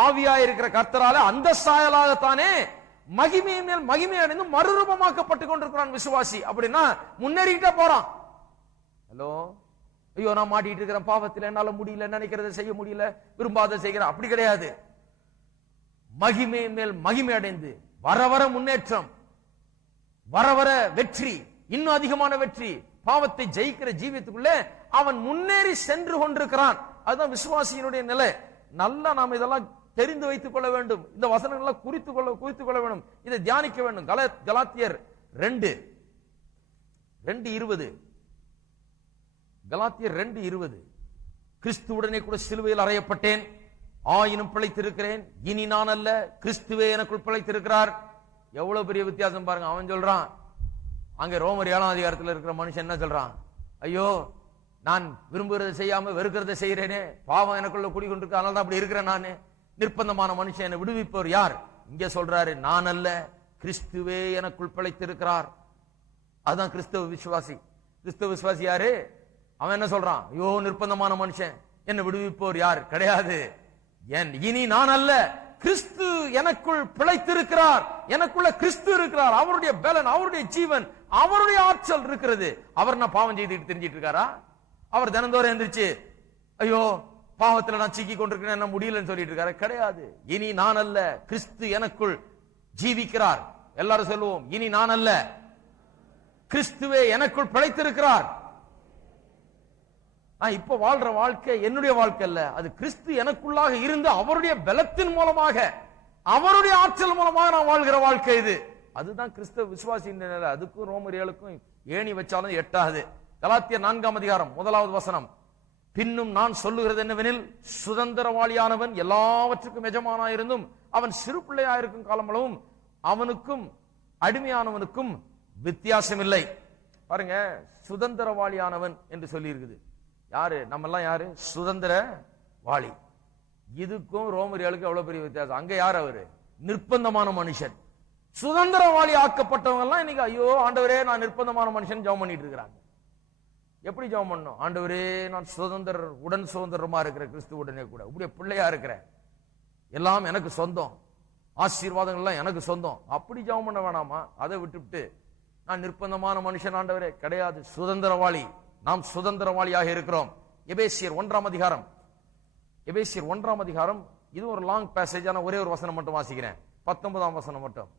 ஆவியாயிருக்கிற கர்த்தரால அந்த சாயலாகத்தானே மகிமையின் மேல் மகிமை அடைந்து மறுரூபமாக்கப்பட்டு கொண்டிருக்கிறான் விசுவாசி. அப்படின்னா முன்னேறிக்கிட்டே போறான். ஹலோ, ஐயோ நான் மாட்டிட்டு இருக்கிறேன் பாவத்தில், என்னால முடியல, நினைக்கிறத செய்ய முடியல, விரும்பாத செய்கிறேன், அப்படி கிடையாது. மகிமையின் மேல் மகிமை அடைந்து வர வர முன்னேற்றம், வர வர வெற்றி, இன்னும் அதிகமான வெற்றி, பாவத்தை ஜெயிக்கிற ஜீவியத்துக்குள்ளே அவன் முன்னேறி சென்று கொண்டிருக்கிறான். அதுதான் விசுவாசியினுடைய நிலை. நல்லா நாம் இதெல்லாம் தெரிந்து வைத்துக் கொள்ள வேண்டும். இந்த வசனங்களை குறித்துக் கொள்ள வேண்டும். இதை தியானிக்க வேண்டும். கலாத்தியர் 2:20, கலாத்தியர் 2:20, கிறிஸ்துவுடனே கூட சிலுவையில் அறையப்பட்டேன், ஆயினும் பிழைத்திருக்கிறேன், இனி நான் அல்ல, கிறிஸ்துவே எனக்குள் பிழைத்திருக்கிறார். எவ்வளவு பெரிய வித்தியாசம் பாருங்க. அவன் சொல்றான், அங்க ரோமர் 7ஆம் அதிகாரத்தில் இருக்கிற மனுஷன் என்ன சொல்றான், ஐயோ நான் விரும்புகிறதை செய்யாம வெறுக்கிறத செய்யறேனே, பாவம் எனக்குள்ள குடிக்கொண்டிருக்கு, அதனால தான் அப்படி இருக்கிறேன் நானு, நிர்பந்தமான மனுஷன், என்னை விடுவிப்பவர் யார்? இங்க சொல்றாரு, நான் அல்ல, கிறிஸ்துவே எனக்குள் பிழைத்திருக்கிறார். அதுதான் கிறிஸ்தவ விசுவாசி. கிறிஸ்தவ விசுவாசி யாரு? அவன் என்ன சொல்றான், ஐயோ நிர்பந்தமான மனுஷன், என்னை விடுவிப்பவர் யார்? கிடையாது. இனி நான் அல்ல, கிறிஸ்து எனக்குள் பிழைத்திருக்கிறார். எனக்குள்ள கிறிஸ்து இருக்கிறார். அவருடைய பலன், அவருடைய ஜீவன், அவருடைய ஆற்றல் இருக்கிறது. அவர் நான் பாவம் செய்துட்டு தெரிஞ்சிட்டு இருக்காரா? அவர் தினந்தோறும் எந்திரிச்சு ஐயோ பாவத்துல நான் சிக்கி கொண்டிருக்கிறேன், என்ன முடியலன்னு சொல்லிட்டு இருக்காரு? கிடையாது. இனி நான் அல்ல, கிறிஸ்து எனக்குள் ஜீவிக்கிறார். எல்லாரும் சொல்லுவோம், இனி நான் அல்ல, கிறிஸ்துவே எனக்குள் பிழைத்திருக்கிறார். நான் இப்ப வாழ்ற வாழ்க்கை என்னுடைய வாழ்க்கை அல்ல, அது கிறிஸ்து எனக்குள்ளாக இருந்து அவருடைய பலத்தின் மூலமாக, அவருடைய ஆற்றல் மூலமாக நான் வாழ்கிற வாழ்க்கை இது. அதுதான் கிறிஸ்தவ விசுவாசியின் நிலை. அதுக்கும் ரோமர் 7க்கும் ஏணி வச்சாலும் எட்டாது. கலாத்தியர் 4ஆம் அதிகாரம் 1வது வசனம், பின்னும் நான் சொல்லுகிறது என்னவெனில், சுதந்திரவாளியானவன் எல்லாவற்றுக்கும் எஜமானாயிருந்தும் அவன் சிறு பிள்ளையாயிருக்கும் காலமளவும் அவனுக்கும் அடிமையானவனுக்கும் வித்தியாசம் இல்லை. பாருங்க, சுதந்திரவாளியானவன் என்று சொல்லி இருக்குது. யாரு? நம்ம எல்லாம் யாரு? சுதந்திரவாளி. இதுக்கும் ரோமர் 7க்கும் எவ்வளவு பெரிய வித்தியாசம். அங்க யார்? அவரு நிர்பந்தமான மனுஷன். சுதந்திரவாளி ஆக்கப்பட்டவங்க எல்லாம் இன்னைக்கு ஐயோ ஆண்டவரே நான் நிர்பந்தமான மனுஷன் ஜெபம் பண்ணிட்டு இருக்கிறாங்க. எப்படி ஜெபம் பண்ணணும்? ஆண்டவரே நான் உடன் சுதந்திரமா இருக்கிற கிறிஸ்துவுடனே கூட இப்படி பிள்ளையா இருக்கிறேன், எல்லாம் எனக்கு சொந்தம், ஆசீர்வாதங்கள்லாம் எனக்கு சொந்தம். அப்படி ஜெபம் பண்ண வேணாமா? அதை விட்டுவிட்டு நான் நிர்பந்தமான மனுஷன் ஆண்டவரே, கிடையாது, சுதந்திரவாளி. நாம் சுதந்திரவாளியாக இருக்கிறோம். எபேசியர் 1ஆம் அதிகாரம், எபேசியர் 1ஆம் அதிகாரம், இது ஒரு லாங் பேசேஜ், ஆனா ஒரே ஒரு வசனம் மட்டும் வாசிக்கிறேன், 19ஆம் வசனம் மட்டும்.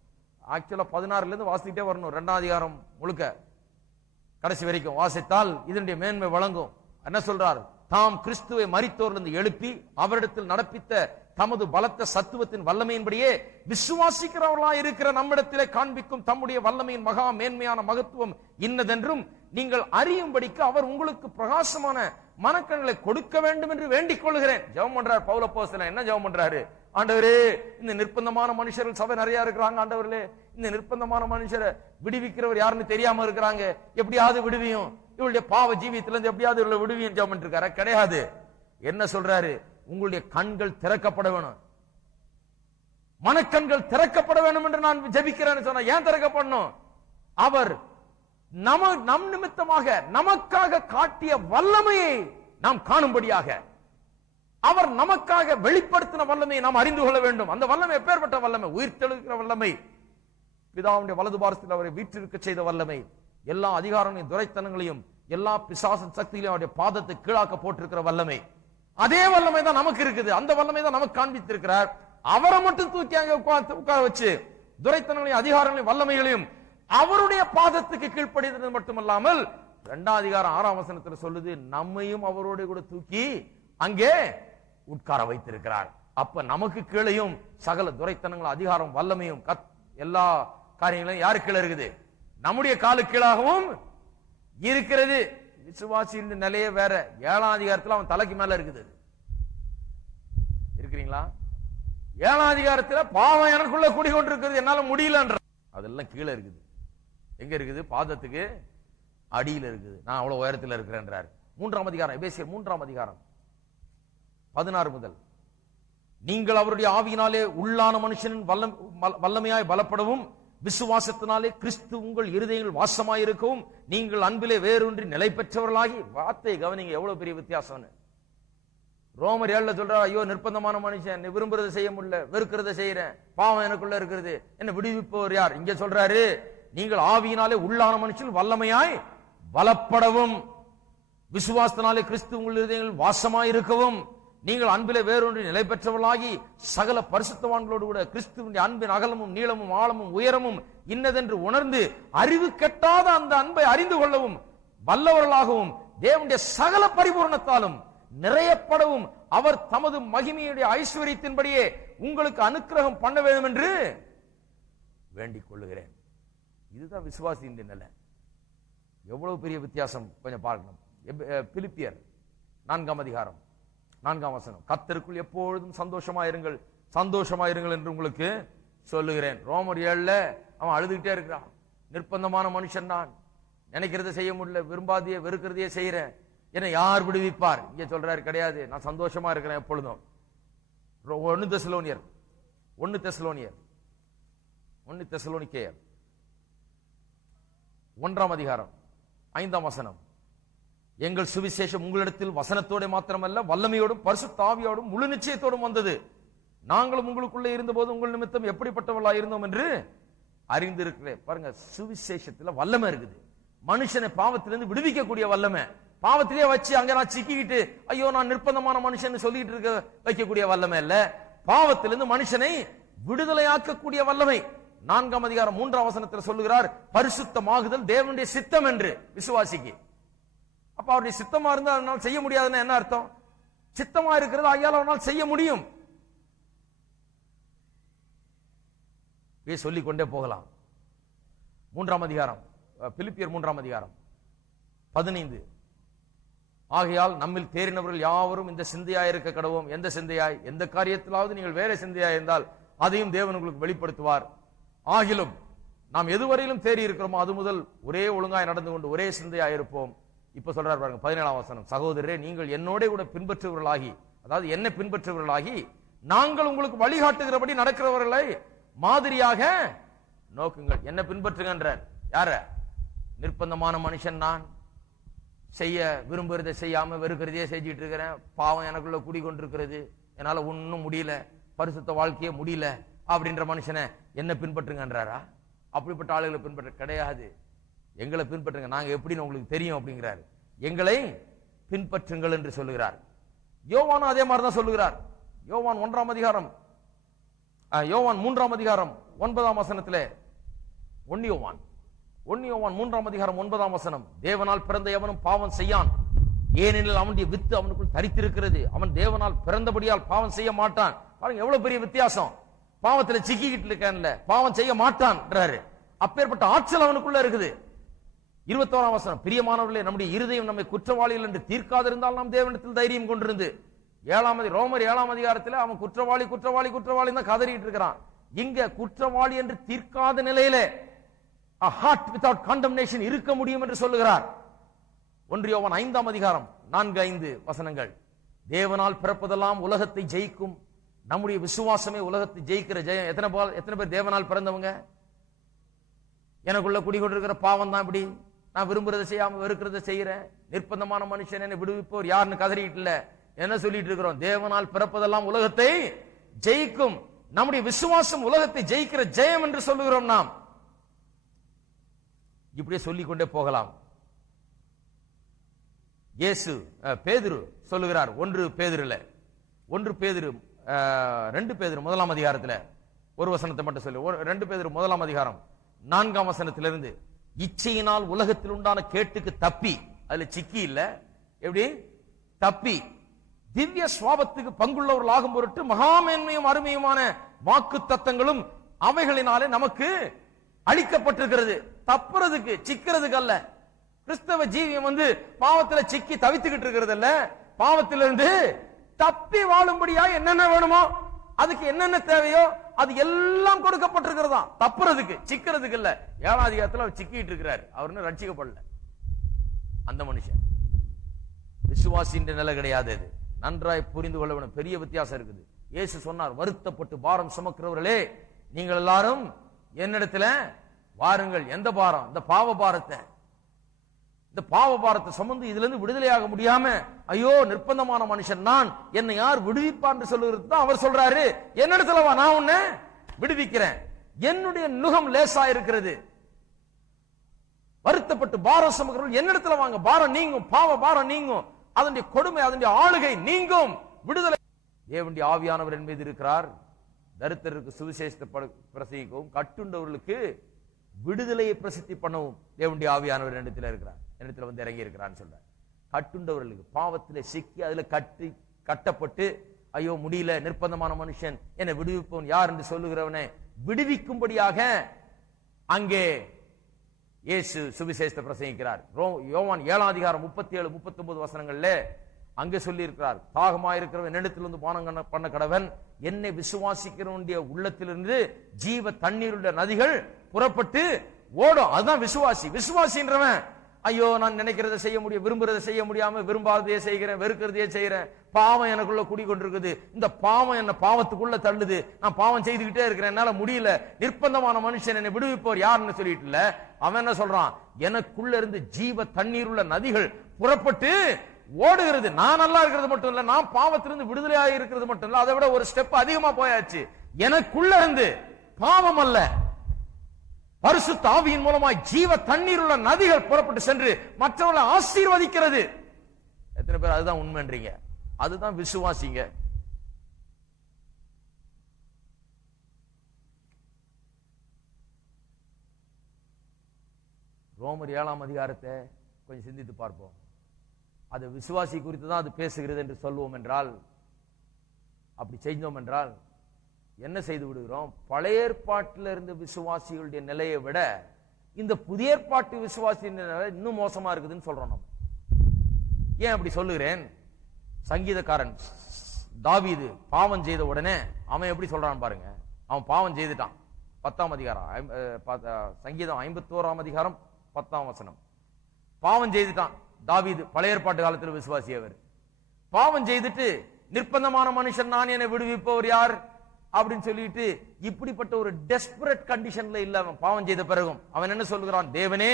ஆக்சுவலா 16ல இருந்து வாசிக்கிட்டே வரணும், 2ஆம் அதிகாரம் முழுக்க கடைசி வரைக்கும் வாசித்தால் இதனுடைய மேன்மை வழங்கும். என்ன சொல்றார்? தாம் கிறிஸ்துவை மரித்தோரிலிருந்து எழுப்பி அவரிடத்தில் நடப்பித்த தமது பலத்த சத்துவத்தின் வல்லமையின்படியே விசுவாசிக்கிறவர்களாய் இருக்கிற நம்மிடத்திலே காண்பிக்கும் தம்முடைய வல்லமையின் மகா மேன்மையான மகத்துவம் இன்னதென்றும் நீங்கள் அறியும்படிக்கு அவர் உங்களுக்கு பிரகாசமான மனக்கண்களை கொடுக்க வேண்டும் என்று வேண்டிக் கொள்கிறேன். ஜெபம் பண்றார் பவுல் அப்போஸ்தலன். என்ன ஜெபம் பண்றாரு? ஆண்டவரே இந்த நிர்பந்தமான மனுஷர்கள் சபை நிறைய இருக்கிறாங்க, ஆண்டவர்களே இந்த நிர்பந்தமான மனுஷரை விடுவிக்கிறவர் யாருன்னு தெரியாம இருக்கிறாங்க, எப்படியாவது விடுவியும், இவளுடைய பாவ ஜீவியத்துல இருந்து எப்படியாவது இவளை விடுவியும் ஜெபம் பண்ணிருக்காரு. கிடையாது. என்ன சொல்றாரு? உங்களுடைய கண்கள் திறக்கப்பட வேணும். மனக்கண்கள் திறக்கப்பட வேண்டும் என்று நான் ஜெபிக்கிறேன்னு சொன்ன. ஏன் திறக்கப்படணும்? அவர் நம் நிமித்தமாக நமக்காக காட்டிய வல்லமையை நாம் காணும்படியாக, அவர் நமக்காக வெளிப்படுத்தின வல்லமையை நாம் அறிந்து கொள்ள வேண்டும். அந்த வல்லமை எப்பேற்பட்ட வல்லமை? உயிர்த்தெழுகிற வல்லமை, பிதாவுடைய வலது பாரத்தில் அவரை வீற்றிருக்க செய்த வல்லமை, எல்லா அதிகாரங்களையும் துரைத்தனங்களையும் எல்லா பிசாசின் சக்திகளையும் அவருடைய பாதத்தை கீழாக்க போட்டிருக்கிற வல்லமை. அதே வல்லமை தான் நமக்கு இருக்குது. அந்த வல்லமை தான் நமக்கு காண்பித்திருக்கிறார். அவரை மட்டும் தூக்கி அங்க உட்கார வச்சு துரைத்தனங்களையும் அதிகாரங்களையும் வல்லமைகளையும் அவருடைய பாதத்துக்கு கீழ்ப்படிந்தது மட்டுமல்லாமல் 2ஆம் அதிகாரம் 6ஆம் வசனத்தில் சொல்லுது, நம்மையும் அவரோட கூட தூக்கி அங்கே உட்கார வைத்திருக்கிறார். அப்ப நமக்கு கீழையும் சகல துரைத்தனங்கள் அதிகாரம் வல்லமையும் எல்லா காரியங்களும் யாரு கீழே இருக்குது? நம்முடைய காலு கீழாகவும் இருக்கிறது. விசுவாசியின் நிலையே வேற. 7ஆம் அதிகாரத்தில் அவன் தலைக்கு மேல இருக்குது. இருக்கிறீங்களா? 7ஆம் அதிகாரத்தில் பாவம் எனக்குள்ள குடிகொண்டிருக்கிறது, என்னால முடியலன்ற, அதெல்லாம் கீழே இருக்குது. எங்க இருக்குது? பாதத்துக்கு அடியில் இருக்குது. நான் அவ்வளவு உயரத்தில் இருக்கிறேன்றார். 3ஆம் அதிகாரம், எபேசியர் 3ஆம் அதிகாரம் 16 முதல், நீங்கள் அவருடைய ஆவியினாலே உள்ளான மனுஷனின் வல்லமையாய் பலப்படவும் விசுவாசத்தினாலே கிறிஸ்து உங்கள் இருதயங்கள் வாசமாயிருக்கவும் நீங்கள் அன்பிலே வேறொன்றி நிலை பெற்றவர்களாகி. வார்த்தை கவனிங்க, எவ்வளவு பெரிய வித்தியாசம். ரோமர் 7 சொல்றார், ஐயோ நிர்பந்தமான மனுஷன், விரும்புறதை செய்ய முடியல, வெறுக்கிறத செய்யறேன், பாவம் எனக்குள்ள இருக்கிறது, என்ன விடுவிப்பவர் யார்? இங்க சொல்றாரு, நீங்கள் ஆவியினாலே உள்ளான மனுஷன் வல்லமையாய் பலப்படவும் விசுவாசத்தினாலே கிறிஸ்து உங்கள் இருதயங்கள் வாசமாயிருக்கவும் நீங்கள் அன்பிலே வேறொன்று நிலை பெற்றவர்களாகி சகல பரிசுத்தவான்களோடு கூட கிறிஸ்துவின் அன்பின் அகலமும் நீளமும் ஆழமும் உயரமும் இன்னதென்று உணர்ந்து அறிவு கெட்டாத அந்த அன்பை அறிந்து கொள்ளவும் வல்லவர்களாகவும் தேவனுடைய சகல பரிபூரணத்தாலும் நிறையப்படவும் அவர் தமது மகிமையுடைய ஐஸ்வரியத்தின்படியே உங்களுக்கு அனுக்கிரகம் பண்ண வேண்டும் என்று வேண்டிக் கொள்ளுகிறேன். இதுதான் விசுவாசியின் நிலை. எவ்வளவு பெரிய வித்தியாசம் கொஞ்சம் பார்க்கணும். பிலிப்பியர் 4ஆம் அதிகாரம் 4ஆம் வசனம், கர்த்தருக்குள் எப்பொழுதும் சந்தோஷமாயிருங்கள் சந்தோஷமாயிருங்கள் என்று உங்களுக்கு சொல்லுகிறேன். ரோமர் 7 அவன் அழுதுகிட்டே இருக்கிறான். நிர்பந்தமான மனுஷன் நான், நினைக்கிறத செய்ய முடியல, விரும்பாதையே வெறுக்கிறதையே செய்யறேன், என்னை யார் விடுவிப்பார்? இங்க சொல்றாரு, கிடையாது, நான் சந்தோஷமா இருக்கிறேன் எப்பொழுதும். 1 தெசலோனிக்கேயர் 1ஆம் அதிகாரம் 5ஆம் வசனம், எங்கள் சுவிசேஷம் உங்களிடத்தில் வசனத்தோட மாத்திரமல்ல வல்லமையோடும் பரிசுத்த ஆவியோடும் முழு நிச்சயத்தோடும் வந்தது. நாங்களும் உங்களுக்குள்ளே இருந்தபோது உங்கள் நிமித்தம் எப்படிப்பட்டவர்களா இருந்தோம் என்று அறிந்திருக்கிறேன். பாருங்க, சுவிசேஷத்துல வல்லமை இருக்குது. மனுஷனை பாவத்திலிருந்து விடுவிக்கக்கூடிய வல்லமை. பாவத்திலே வச்சு அங்க நான் சிக்கிக்கிட்டு ஐயோ நான் நிர்பந்தமான மனுஷன் சொல்லிட்டு இருக்க வைக்கக்கூடிய வல்லமை இல்ல, பாவத்திலிருந்து மனுஷனை விடுதலையாக்கக்கூடிய வல்லமை. 4ஆம் அதிகாரம் 3ஆம் வசனத்தில் சொல்லுகிறார், பரிசுத்தமாகுதல் தேவனுடைய சித்தம் என்று விசுவாசிக்கு. அப்ப அவருடைய சித்தமா இருந்தா அவனால் செய்ய முடியாதுன்னு என்ன அர்த்தம்? சித்தமா இருக்கிறது ஐயால் அவனால் செய்ய முடியும். சொல்லிக் கொண்டே போகலாம். 3ஆம் அதிகாரம், பிலிப்பியர் 3ஆம் அதிகாரம் 15, ஆகையால் நம்மில் தேறினவர்கள் யாவரும் இந்த சிந்தையாய் இருக்க கடவோம். எந்த சிந்தையாய்? எந்த காரியத்திலாவது நீங்கள் வேற சிந்தையாய் இருந்தால் அதையும் தேவன் உங்களுக்கு வெளிப்படுத்துவார். ஆகிலும் நாம் எதுவரையிலும் தேறி இருக்கிறோமோ அது முதல் ஒரே ஒழுங்காய் நடந்து கொண்டு ஒரே சிந்தையாய் இருப்போம். இப்ப சொல்றார் பாருங்க 17ஆம் வசனம், சகோதரரே நீங்கள் என்னோட கூட பின்பற்றுவர்களாகி, அதாவது என்ன பின்பற்றுவர்களாகி நாங்கள் உங்களுக்கு வழிகாட்டுகிறபடி நடக்கிறவர்களை மாதிரியாக நோக்குங்கள். என்ன பின்பற்றுகின்றார்? யார? நிர்பந்தமான மனுஷன் நான், செய்ய விரும்புறதை செய்யாம வெறுக்கிறதையே செஞ்சிட்டு இருக்கிறேன், பாவம் எனக்குள்ள குடிக்கொண்டிருக்கிறது, என்னால ஒன்னும் முடியல, பரிசுத்த வாழ்க்கையே முடியல அப்படின்ற மனுஷனை என்ன பின்பற்றுங்கன்றாரா? அப்படிப்பட்ட ஆளுகளை பின்பற்ற கிடையாது. எங்களை பின்பற்றுங்க, நாங்க எப்படின்னு உங்களுக்கு தெரியும் அப்படிங்கிறார். எங்களை பின்பற்றுங்கள் என்று சொல்லுகிறார். யோவான் அதே மாதிரிதான் சொல்லுகிறார். யோவான் 1ஆம் அதிகாரம், யோவான் 3ஆம் அதிகாரம் 9ஆம் வசனத்திலே, 1 யோவான் 3ஆம் அதிகாரம் 9ஆம் வசனம், தேவனால் பிறந்த எவனும் பாவம் செய்யான், ஏனெனில் அவனுடைய வித்து அவனுக்குள் தரித்திருக்கிறது, அவன் தேவனால் பிறந்தபடியால் பாவம் செய்ய மாட்டான். பாருங்க எவ்வளவு பெரிய வித்தியாசம். பாவத்துல சிக்கிக்கிட்டு இருக்கான்ல, பாவம் செய்ய மாட்டான்றாரு. அப்பேற்பட்ட ஆற்றல் அவனுக்குள்ள இருக்குது. 21ஆம் வசனம், பிரியமானவர்களே நம்முடைய இருதயம் நம்மை குற்றவாளிகள் என்று தீர்க்காதிருந்தால் நாம் தேவனிடத்தில் தைரியம் கொண்டிருந்து. ரோமர் 7ஆம் அதிகாரத்தில் அவன் குற்றவாளி குற்றவாளி குற்றவாளி தான் கதறிட்டு இருக்கிறான். இங்க குற்றவாளி என்று தீர்க்காத நிலையிலே a heart without condemnation இருக்க முடியும் என்று சொல்லுகிறார். 1 யோவான் 5ஆம் அதிகாரம் 4-5 வசனங்கள், தேவனால் பிறப்பதெல்லாம் உலகத்தை ஜெயிக்கும், நம்முடைய விசுவாசமே உலகத்தை ஜெயிக்கிற ஜெயம். எத்தனை பேர் தேவனால் பிறந்தவங்க? எனக்குள்ள குடிகொண்டிருக்கிற பாவம் தான் இப்படி, நான் விரும்புறதை செய்யாம வெறுக்கிறத செய்யறேன், நிர்பந்தமான மனுஷன் என்னை விடுவிப்போர் யாருன்னு கதறிட்டு இல்ல, என்ன சொல்லிட்டு இருக்கிறோம்? தேவனால் பிறப்பதெல்லாம் உலகத்தை ஜெயிக்கும். நம்முடைய விசுவாசம் உலகத்தை ஜெயிக்கிற ஜெயம் என்று சொல்லுகிறோம். நாம் இப்படியே சொல்லிக் கொண்டே போகலாம். இயேசு பேதுரு சொல்லுகிறார், 1 பேதுரு 2 பேதுரு 1ஆம் அதிகாரத்தில் ஒரு வசனத்தை மட்டும் சொல்லு. 2 பேதுரு 1ஆம் அதிகாரம் 4ஆம் வசனத்திலிருந்து, இச்சையினால் உலகத்தில் உண்டான கேட்டுக்கு தப்பி, அதுல சிக்கி இல்ல, எப்படி தப்பி திவ்ய சுவாபத்துக்கு பங்குள்ளவர்கள் ஆகும் பொருட்டு மகாமேன்மையும் அருமையுமான வாக்கு தத்தங்களும் அவைகளினாலே நமக்கு அளிக்கப்பட்டிருக்கிறது. தப்புறதுக்கு சிக்கிறதுக்கு அல்ல. கிறிஸ்தவ ஜீவியம் பாவத்தில் சிக்கி தவித்துக்கிட்டு இருக்கிறது அல்ல, பாவத்திலிருந்து தப்பி வாழும்படியா என்னென்ன வேணுமோ, அதுக்கு என்னென்ன தேவையோ அது எல்லாம் கொடுக்கப்பட்டிருக்கிறதா. தப்புறதுக்கு சிக்கிறதுக்கு இல்ல. 7ஆம் அதிகாரத்தில் அவர் சிக்கிட்டு இருக்கிறார், அவர் ரட்சிக்கப்படல. அந்த மனுஷன் விசுவாசின்ற நிலை கிடையாது. அது நன்றாய் புரிந்து கொள்ள வேண்டும். பெரிய வித்தியாசம் இருக்குது. இயேசு சொன்னார், வருத்தப்பட்டு பாரம் சுமக்கிறவர்களே நீங்கள் எல்லாரும் என்னிடத்துல வாருங்கள். எந்த பாரம்? இந்த பாவ பாரத்தை. இந்த பாவ பாரத்தை சுமந்து இதுல இருந்து விடுதலையாக முடியாம ஐயோ நிர்பந்தமான மனுஷன் நான், என்னை யார் விடுவிப்பார் என்று சொல்லுகிறது தான் அவர் சொல்றாரு. என்னிடத்துல வா, நான் உன்னை விடுவிக்கிறேன், என்னுடைய நுகம் லேசா இருக்கிறது. வருத்தப்பட்டு பாரம் சுமக்கிறவர்கள் என்னிடத்துல வாங்க, பாரம் நீங்கும், பாவ பாரம் நீங்கும், அதனுடைய கொடுமை அதனுடைய ஆளுகை நீங்கும், விடுதலை. தேவனுடைய ஆவியானவர் என் மீது இருக்கிறார், தரித்திரருக்கு சுவிசேஷத்தை பிரசங்கிக்கவும் கட்டுண்டவர்களுக்கு விடுதலையை பிரசித்தி பண்ணவும் தேவனுடைய ஆவியானவர் என்னிடத்தில் இருக்கிறார், என்னிடத்தில் இறங்கி இருக்கிறான்னு சொல்றார். கட்டுண்டவர்களுக்கு, பாவத்தில் சிக்கி அதுல கட்டப்பட்டு ஐயோ முடியல, நிர்பந்தமான மனுஷன், என்னை விடுவிப்பவன் யார் என்று சொல்லுகிறவனை விடுவிக்கும்படியாக அங்கே இயேசு சுவிசேஷத்தை பிரசங்கிக்கிறார். யோவான் 7ஆம் அதிகாரம் 37-39 வசனங்கள்ல அங்கே சொல்லி இருக்கிறார், தாகமாயிருக்கிறவன் என்னிடத்திலிருந்து பானம் பண்ண கடவன், என்னை விசுவாசிக்கிறவனுடைய உள்ளத்திலிருந்து ஜீவ தண்ணீருடைய நதிகள் புறப்பட்டு ஓடும். அதுதான் விசுவாசி. விசுவாசின்றவன் ஐயோ நான் நினைக்கிறத செய்ய முடியும், விரும்புறதை செய்ய முடியாம விரும்பாததையே செய்கிறேன், வெறுக்கிறதையே செய்கிறேன், பாவம் எனக்குள்ள குடிக்கொண்டிருக்குது, இந்த பாவம் என்ன பாவத்துக்குள்ள தள்ளுது, நான் பாவம் செய்துகிட்டே இருக்கிறேன், என்னால முடியல, நிர்பந்தமான மனுஷன் என்னை விடுவிப்போர் யாருன்னு சொல்லிட்டு இல்ல. அவன் என்ன சொல்றான்? எனக்குள்ள இருந்து ஜீவ தண்ணீர் உள்ள நதிகள் புறப்பட்டு ஓடுகிறது. நான் நல்லா இருக்கிறது மட்டும் இல்ல, நான் பாவத்திலிருந்து விடுதலையாக இருக்கிறது மட்டும் இல்ல, அதை விட ஒரு ஸ்டெப் அதிகமா போயாச்சு. எனக்குள்ள இருந்து பாவம் அல்ல, பரிசுத்த ஆவியின் மூலமாய் ஜீவ தண்ணீர் உள்ள நதிகள் புறப்பட்டு சென்று மற்றவர்களை ஆசீர்வதிக்கிறது. எத்தனை பேர் அதுதான் உண்மைன்றீங்க? அதுதான் விசுவாசிங்க. ரோமர் 7ஆம் அதிகாரத்தை கொஞ்சம் சிந்தித்து பார்ப்போம். அது விசுவாசி குறித்து தான் அது பேசுகிறது என்று சொல்வோம் என்றால், அப்படி செஞ்சோம் என்றால் என்ன செய்து விடுகிறோம்? பழைய ஏற்பாட்டில் இருந்த விசுவாசிகளுடைய நிலையை விட இந்த புதிய ஏற்பாட்டு விசுவாசியின் நிலை இன்னும் மோசமா இருக்குதுன்னு சொல்றோம். நம்ம ஏன் அப்படி சொல்லுகிறேன்? சங்கீதக்காரன் தாவீது பாவம் செய்த உடனே அவன் எப்படி சொல்றான் பாருங்க. அவன் பாவம் செய்துட்டான். 10ஆம் அதிகாரம் சங்கீதம் 51ஆம் அதிகாரம் 10ஆம் வசனம். பாவம் செய்துட்டான் தாவீது. பழைய ஏற்பாட்டு காலத்தில் விசுவாசி அவர். பாவம் செய்துட்டு நிர்பந்தமான மனுஷன் நான், என்னை விடுவிப்பவர் யார் அப்படின்னு சொல்லிட்டு இப்படிப்பட்ட ஒரு டெஸ்பரேட் கண்டிஷன்ல இல்ல. அவன் பாவம் செய்த பிறகும் அவன் என்ன சொல்கிறான்? தேவனே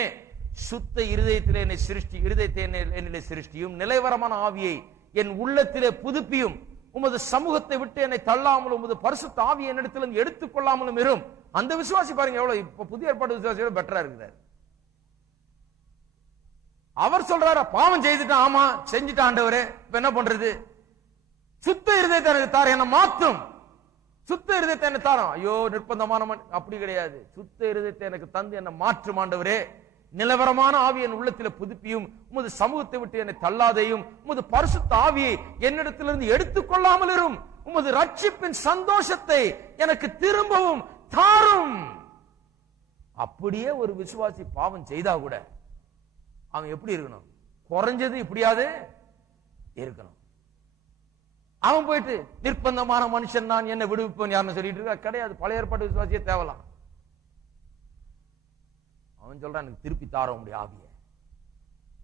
சுத்த இருதயத்திலே என்னை என்னிலே சிருஷ்டியும், நிலைவரமான ஆவியை என் உள்ளத்திலே புதுப்பியும், உமது சமூகத்தை விட்டு என்னை தள்ளாமலும் உமது பரிசுத்த ஆவியை என்னிடத்திலிருந்து எடுத்துக் கொள்ளாமலும் இரும். அந்த விசுவாசி பாருங்க எவ்வளவு இப்ப புதிய ஏற்பாட்டு விசுவாசியோட பெட்டரா இருக்கிறார். அவர் சொல்றாரு பாவம் செய்துட்டான், ஆமா செஞ்சுட்டான் ஆண்டவரே, இப்ப என்ன பண்றது? சுத்த இருதயத்தை எனக்கு தார, என்ன மாற்றும், சுத்த இருதயத்தை என்ன தாரம். ஐயோ நிர்பந்தமான அப்படி கிடையாது. சுத்த இருதயத்தை எனக்கு தந்து என்ன மாற்றும் ஆண்டவரே, நிலவரமான ஆவி என் உள்ளத்தில் புதுப்பியும், உமது சமூகத்தை விட்டு என்னை தள்ளாதையும், உமது பரிசுத்த ஆவியை என்னிடத்திலிருந்து எடுத்துக்கொள்ளாமல் இரும், உமது ரட்சிப்பின் சந்தோஷத்தை எனக்கு திரும்பவும் தாரும். அப்படியே ஒரு விசுவாசி பாவம் செய்தா கூட அவன் எப்படி இருக்கணும்? குறைஞ்சது இப்படியாவது இருக்கணும். அவன் போயிட்டு நிர்பந்தமான மனுஷன் நான், என்னை விடுவிப்பேன் யாருன்னு சொல்லிட்டு இருக்க கிடையாது. பழைய ஏற்பாட்டு விசுவாசியே தேவலாம். அவன் சொல்றான் எனக்கு திருப்பி தாரோம் உடைய ஆவிய,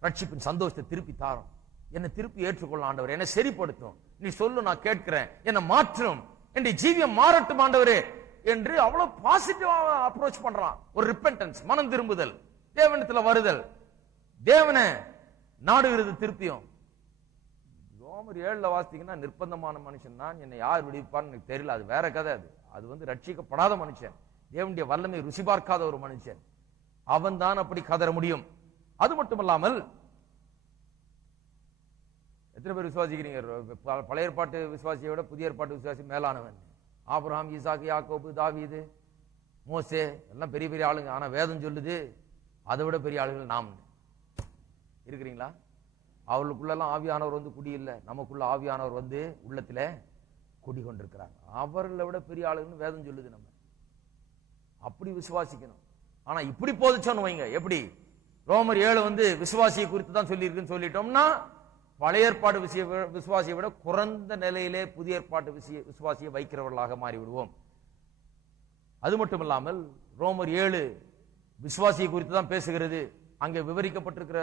ரட்சிப்பின் சந்தோஷத்தை திருப்பி தாரோம், என்னை திருப்பி ஏற்றுக்கொள்ள ஆண்டவர், என்னை சரிப்படுத்தும், நீ சொல்லு நான் கேட்கிறேன், என்னை மாற்றும், என்னுடைய ஜீவியம் மாறட்டும் ஆண்டவரே என்று அவ்வளவு பாசிட்டிவா அப்ரோச் பண்றான். ஒரு ரிப்பென்டன்ஸ், மனம் திரும்புதல், தேவனிடத்துல வருதல், தேவனை நாடுகிறது. திருப்பியும் ரோமர் 7 வாசித்தீங்கன்னா, நிர்பந்தமான மனுஷன் தான், என்னை யார் விடுவிப்பான்னு எனக்கு தெரியல, அது வேற கதை. அது ரட்சிக்கப்படாத மனுஷன், தேவனுடைய வல்லமை ருசி பார்க்காத ஒரு மனுஷன், அவன் தான் அப்படி கதற முடியும். அது மட்டுமல்லாமல் எத்தனை பேர் விசுவாசிக்கிறீங்க பழைய ஏற்பாட்டு விசுவாசியை விட புதிய ஏற்பாட்டு விசுவாசி மேலானவன்? ஆபிரகாம், ஈசாக்கு, யாக்கோபு, தாவீது, மோசே எல்லாம் பெரிய பெரிய ஆளுங்க. ஆனா வேதம் சொல்லுது அதை விட பெரிய ஆளுகள் நாம் இருக்கிறீங்களா? அவர்களுக்குள்ளெல்லாம் ஆவியானவர் வந்து குடி இல்லை, நமக்குள்ள ஆவியானவர் வந்து உள்ளத்துல குடி கொண்டிருக்கிறாங்க. அவர்களை விட பெரிய ஆளுன்னு வேதம் சொல்லுது. நம்ம அப்படி விசுவாசிக்கணும். ஆனா இப்படி போதிச்சோன்னு வைங்க, எப்படி ரோமர் 7 வந்து விசுவாசியை குறித்து தான் சொல்லி இருக்குன்னு சொல்லிட்டோம்னா, பழைய ஏற்பாடு விசுவாசியை விட குறைந்த நிலையிலே புதிய ஏற்பாட்டு விசுவாசியை வைக்கிறவர்களாக மாறிவிடுவோம். அது மட்டுமில்லாமல் ரோமர் 7 விசுவாசியை குறித்து தான் பேசுகிறது. அங்கே விவரிக்கப்பட்டிருக்கிற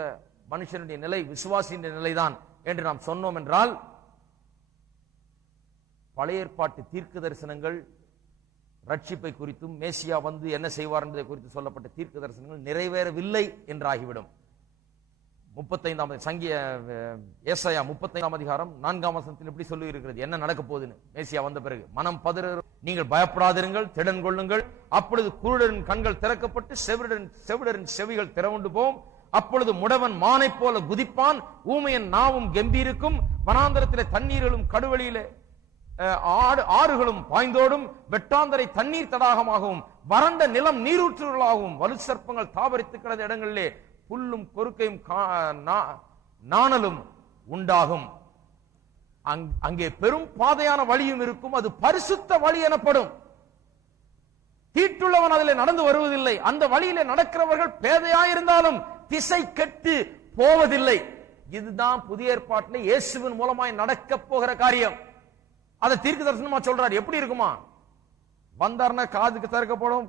மனுஷனுடைய நிலை விசுவாசியின் நிலைதான் என்று நாம் சொன்னோம் என்றால், பழைய ஏற்பாட்டு தீர்க்க தரிசனங்கள் ரட்சிப்பை குறித்தும் மேசியா வந்து என்ன செய்வார் என்பதை குறித்து சொல்லப்பட்ட தீர்க்க தரிசனங்கள் நிறைவேறவில்லை என்றாகிவிடும். 35 ஏசாயா 35 அதிகாரம் 4 வசனத்தில் எப்படி சொல்லி இருக்கிறது, என்ன நடக்க போகுதுன்னு. மேசியா வந்த பிறகு மனம் பதற, நீங்கள் பயப்படாதிருங்கள், திடன் கொள்ளுங்கள். அப்பொழுது குருடரின் கண்கள் திறக்கப்பட்டு செவிடரின் செவிகள் திறவுண்டு போம். அப்பொழுது முடவன் மானை போல குதிப்பான், ஊமையன் நாவும் கம்பீருக்கும். வனாந்தரத்திலே தண்ணீர்களும் கடுவெளியிலே ஆறுகளும் பாய்ந்தோடும். வெட்டாந்தரை தண்ணீர் தடாகமாகவும் வறண்ட நிலம் நீரூற்றுகளாகவும் வலு சர்ப்பங்கள் தாவரித்து கிடந்த இடங்களிலே புல்லும் கொறுக்கையும் நாணலும் உண்டாகும். அங்கே பெரும் பாதையான வழியும் இருக்கும், அது பரிசுத்த வழி எனப்படும். தீட்டுள்ளவன் அதில் நடந்து வருவதில்லை. அந்த வழியிலே நடக்கிறவர்கள் பேதையாயிருந்தாலும் திசை கெட்டு போவதில்லை. இதுதான் புதிய ஏற்பாட்டில் இயேசுவின் மூலமாய் நடக்க போகிற காரியம். அதை தீர்க்க தரிசனமா சொல்றாரு. எப்படி இருக்குமா? வந்தார்னா காதுக்கு திறக்கப்படும்,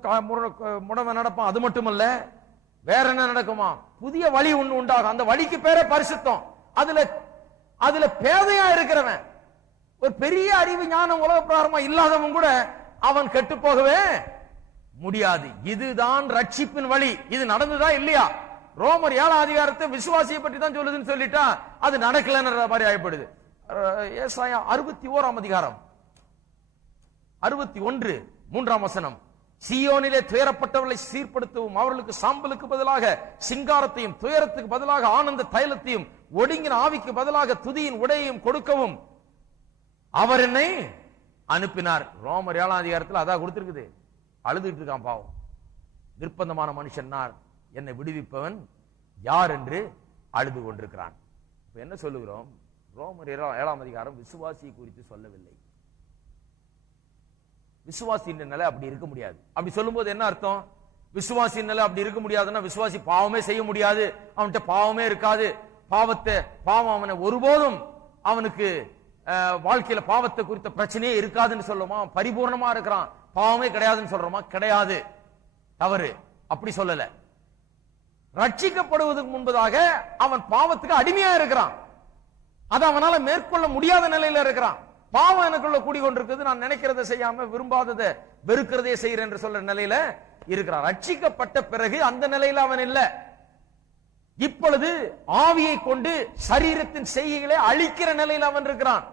முடவன் நடப்பான். அது மட்டுமல்ல, வேற என்ன நடக்குமா? புதிய வழி ஒண்ணு உண்டாகும். அந்த வழிக்கு பேரே பரிசுத்தம். அதுல பேதையா இருக்கிறவன், ஒரு பெரிய அறிவு ஞானம் உலக பிரகாரமா இல்லாதவன் கூட அவன் கெட்டு போகவே முடியாது. இதுதான் ரட்சிப்பின் வழி. இது நடந்துதா இல்லையா? ரோமர் 7 அதிகாரத்தை விசுவாசியை பற்றி தான் சொல்லுதுன்னு சொல்லிட்டா அது நடக்கலன்ற மாதிரி ஆயப்படுது. ஏசாயா 61 அதிகாரம் 61 3 வசனம், சீயோனிலே துயரப்பட்டவர்களை சீர்படுத்தவும், அவர்களுக்கு சாம்பலுக்கு பதிலாக சிங்காரத்தையும், துயரத்துக்கு பதிலாக ஆனந்த தைலத்தையும், ஒடுங்கின ஆவிக்கு பதிலாக துதியின் உடையையும் கொடுக்கவும் அவர் என்னை அனுப்பினார். ரோமர் 7 அதிகாரத்தில் அதான் கொடுத்திருக்குது. அழுதுட்டு இருக்கான் பாவம். நிர்பந்தமான மனுஷனார், என்னை விடுவிப்பவன் யார் என்று அழுது கொண்டிருக்கிறான். இப்ப என்ன சொல்லுகிறோம்? ரோமர் 7 அதிகாரம் விசுவாசியை குறித்து சொல்லவில்லை. விசுவாசியின் நிலை அப்படி இருக்க முடியாது. அப்படி சொல்லும்போது என்ன அர்த்தம்? விசுவாசியின் நிலை அப்படி இருக்க முடியாதுன்னா, விசுவாசி பாவமே செய்ய முடியாது, அவன்கிட்ட பாவமே இருக்காது, பாவம் அவனை ஒருபோதும் அவனுக்கு வாழ்க்கையில பாவத்தை குறித்த பிரச்சனையே இருக்காதுன்னு சொல்லுமா? பரிபூர்ணமா இருக்கிறான், பாவமே கிடையாதுன்னு சொல்றோமா? கிடையாது, தவறு. அப்படி சொல்லல. ரட்சிக்கப்படுவதற்கு முன்பதாக அவன் பாவத்துக்கு அடிமையா இருக்கிறான், அது அவனால மேற்கொள்ள முடியாத நிலையில இருக்கிறான். பாவம் எனக்குள்ள கூடிக்கொண்டிருக்குது, நான் நினைக்கிறதை செய்யாம விரும்பாததை வெறுக்கிறதே செய்யறேன் என்று சொல்ற நிலையில இருக்கிறான். ரட்சிக்கப்பட்ட பிறகு அந்த நிலையில அவன் இல்ல. இப்பொழுது ஆவியை கொண்டு சரீரத்தின் செய்கைகளை அழிக்கிற நிலையில அவன் இருக்கிறான்.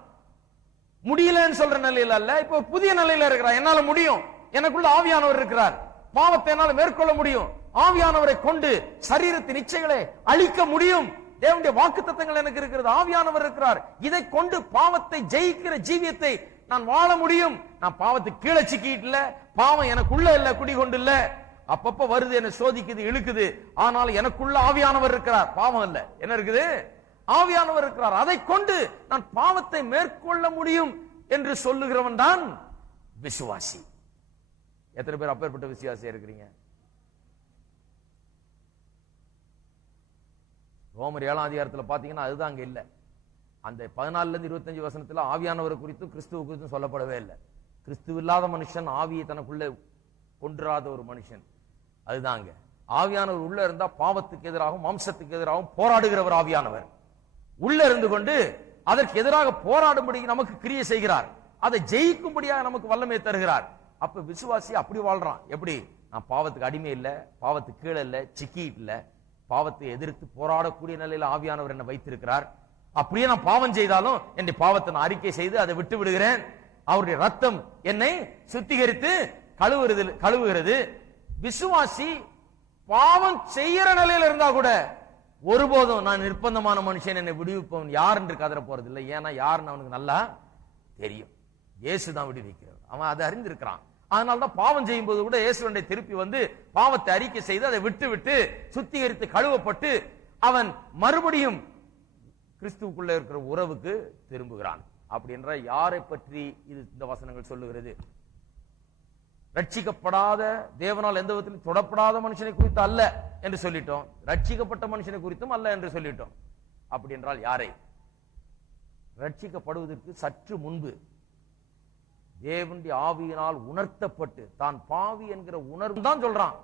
முடியலன்னு சொல்ற நிலையில அல்ல, இப்ப புதிய நிலையில இருக்கிறான். என்னால முடியும், எனக்குள்ள ஆவியானவர் இருக்கிறார், பாவத்தை என்னால மேற்கொள்ள முடியும், ஆவியானவரை கொண்டு சரீரத்தின் இச்சைகளை அழிக்க முடியும். தேவனுடைய வாக்குத்தத்தங்கள் எனக்கு இருக்கிறது, ஆவியானவர் இருக்கிறார். இதை கொண்டு பாவத்தை ஜெயிக்கிற ஜீவியத்தை நான் வாழ முடியும். நான் பாவத்துக்கு கீழே சிக்கிட்டு இல்ல, பாவம் எனக்குள்ள இல்ல, குடிகொண்டு இல்ல. அப்பப்ப வருது, என்ன சோதிக்குது, இழுக்குது, ஆனால் எனக்குள்ள ஆவியானவர் இருக்கிறார். பாவம் இல்ல, என்ன இருக்குது? ஆவியானவர் இருக்கிறார். அதை கொண்டு நான் பாவத்தை மேற்கொள்ள முடியும் என்று சொல்லுகிறவன் தான் விசுவாசி. எத்தனை பேர் அப்பேற்பட்ட விசுவாசியா இருக்கிறீங்க? ரோமர் 7 அதிகாரத்தில் பாத்தீங்கன்னா அதுதான் அங்க இல்ல. அந்த 14 இருந்து 25 வசனத்துல ஆவியானவர் குறித்தும் கிறிஸ்துவ குறித்தும் சொல்லப்படவே இல்லை. கிறிஸ்துவ இல்லாத மனுஷன், ஆவியை தனக்குள்ள கொன்றாத ஒரு மனுஷன், அதுதான் அங்க. ஆவியானவர் உள்ள இருந்தா பாவத்துக்கு எதிராகவும் மாம்சத்துக்கு எதிராகவும் போராடுகிறவர் ஆவியானவர். உள்ள இருந்து கொண்டு அதற்கு எதிராக போராடும்படி நமக்கு கிரியை செய்கிறார். அதை ஜெயிக்கும்படியாக நமக்கு வல்லமை தருகிறார். அப்ப விசுவாசி அப்படி வாழ்றான். எப்படி? நான் பாவத்துக்கு அடிமை இல்ல, பாவத்துக்கு கீழே இல்ல, சிக்கி இல்ல, பாவத்தை எதிர்த்து போராடக்கூடிய நிலையில ஆவியானவர் என்னை வைத்திருக்கிறார். அப்படியே நான் பாவம் செய்தாலும் என்னுடைய பாவத்தை நான் அறிக்கை செய்து அதை விட்டு விடுகிறேன். அவருடைய ரத்தம் என்னை சுத்திகரித்து கழுவுகிறது. விசுவாசி பாவம் செய்யற நிலையில இருந்தா கூட ஒருபோதும் நான் நிர்பந்தமான மனுஷன், என்னை விடுவிப்பவன் யார் என்று கதற போறது இல்லை. ஏன்னா யாருன்னு அவனுக்கு நல்லா தெரியும். இயேசுதான் விடுவிக்கிறார். அவன் அதை அறிந்திருக்கிறான். அதனால்தான் பாவம் செய்யும் போது கூட இயேசுவை திருப்பி வந்து பாவத்தை அறிக்கை செய்து அதை விட்டு சுத்திகரித்து கழுவப்பட்டு அவன் மறுபடியும் கிறிஸ்துவுக்குள்ள இருக்கிற உறவுக்கு திரும்புகிறான். அப்படி என்ற யாரை பற்றி இது இந்த வசனங்கள் சொல்லுகிறது? ரட்சிக்கப்படாத, தேவனால் எந்த விதத்திலும் தொடப்படாத மனுஷனை குறித்து அல்ல என்று சொல்லிட்டோம். ரட்சிக்கப்பட்ட மனுஷனை குறித்தும் அல்ல என்று சொல்லிட்டோம். அப்படி என்றால் யாரை? ரட்சிக்கப்படுவதற்கு சற்று முன்பு தேவனுடைய ஆவியினால் உணர்த்தப்பட்டு தான் பாவி என்கிற உணர்வு தான் சொல்றான்.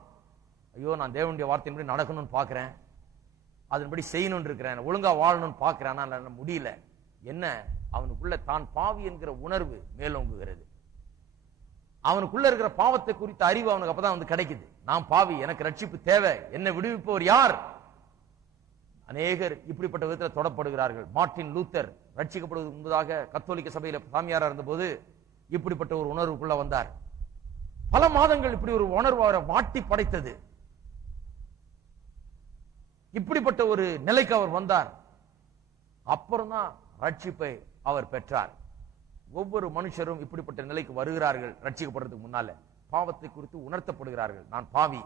ஐயோ, நான் தேவனுடைய வார்த்தையின்படி நடக்கணும்னு பாக்குறேன், அதன்படி செய்யணும்னு இருக்கிறேன், ஒழுங்கா வாழணும்னு பாக்குறேன், ஆனா முடியல. என்ன? அவனுக்குள்ள தான் பாவி என்கிற உணர்வு மேலோங்குகிறது. அவனுக்குள்ள இருக்கிற பாவத்தை குறித்த அறிவு அவனுக்கு அப்பதான் வந்து கிடைக்குது. நான் பாவி, எனக்கு ரட்சிப்பு தேவை, என்னை விடுவிப்பவர் யார்? அநேகர் இப்படிப்பட்ட விதத்தில் தொடப்படுகிறார்கள். மார்ட்டின் லூத்தர் ரட்சிக்கப்படுவதற்கு முன்பதாக கத்தோலிக்க சபையில சாமியாரா இருந்தபோது இப்படிப்பட்ட ஒரு உணர்வுக்குள்ள வந்தார். பல மாதங்கள் இப்படி ஒரு உணர்வு அவரை வாட்டி படைத்தது. இப்படிப்பட்ட ஒரு நிலைக்கு அவர் வந்தார். அப்புறம்தான் ரட்சிப்பை அவர் பெற்றார். ஒவ்வொரு மனுஷரும் இப்படிப்பட்ட நிலைக்கு வருகிறார்கள். ரட்சிக்கப்படுறதுக்கு முன்னால பாவத்தை குறித்து உணர்த்தப்படுகிறார்கள். நான் பாவி,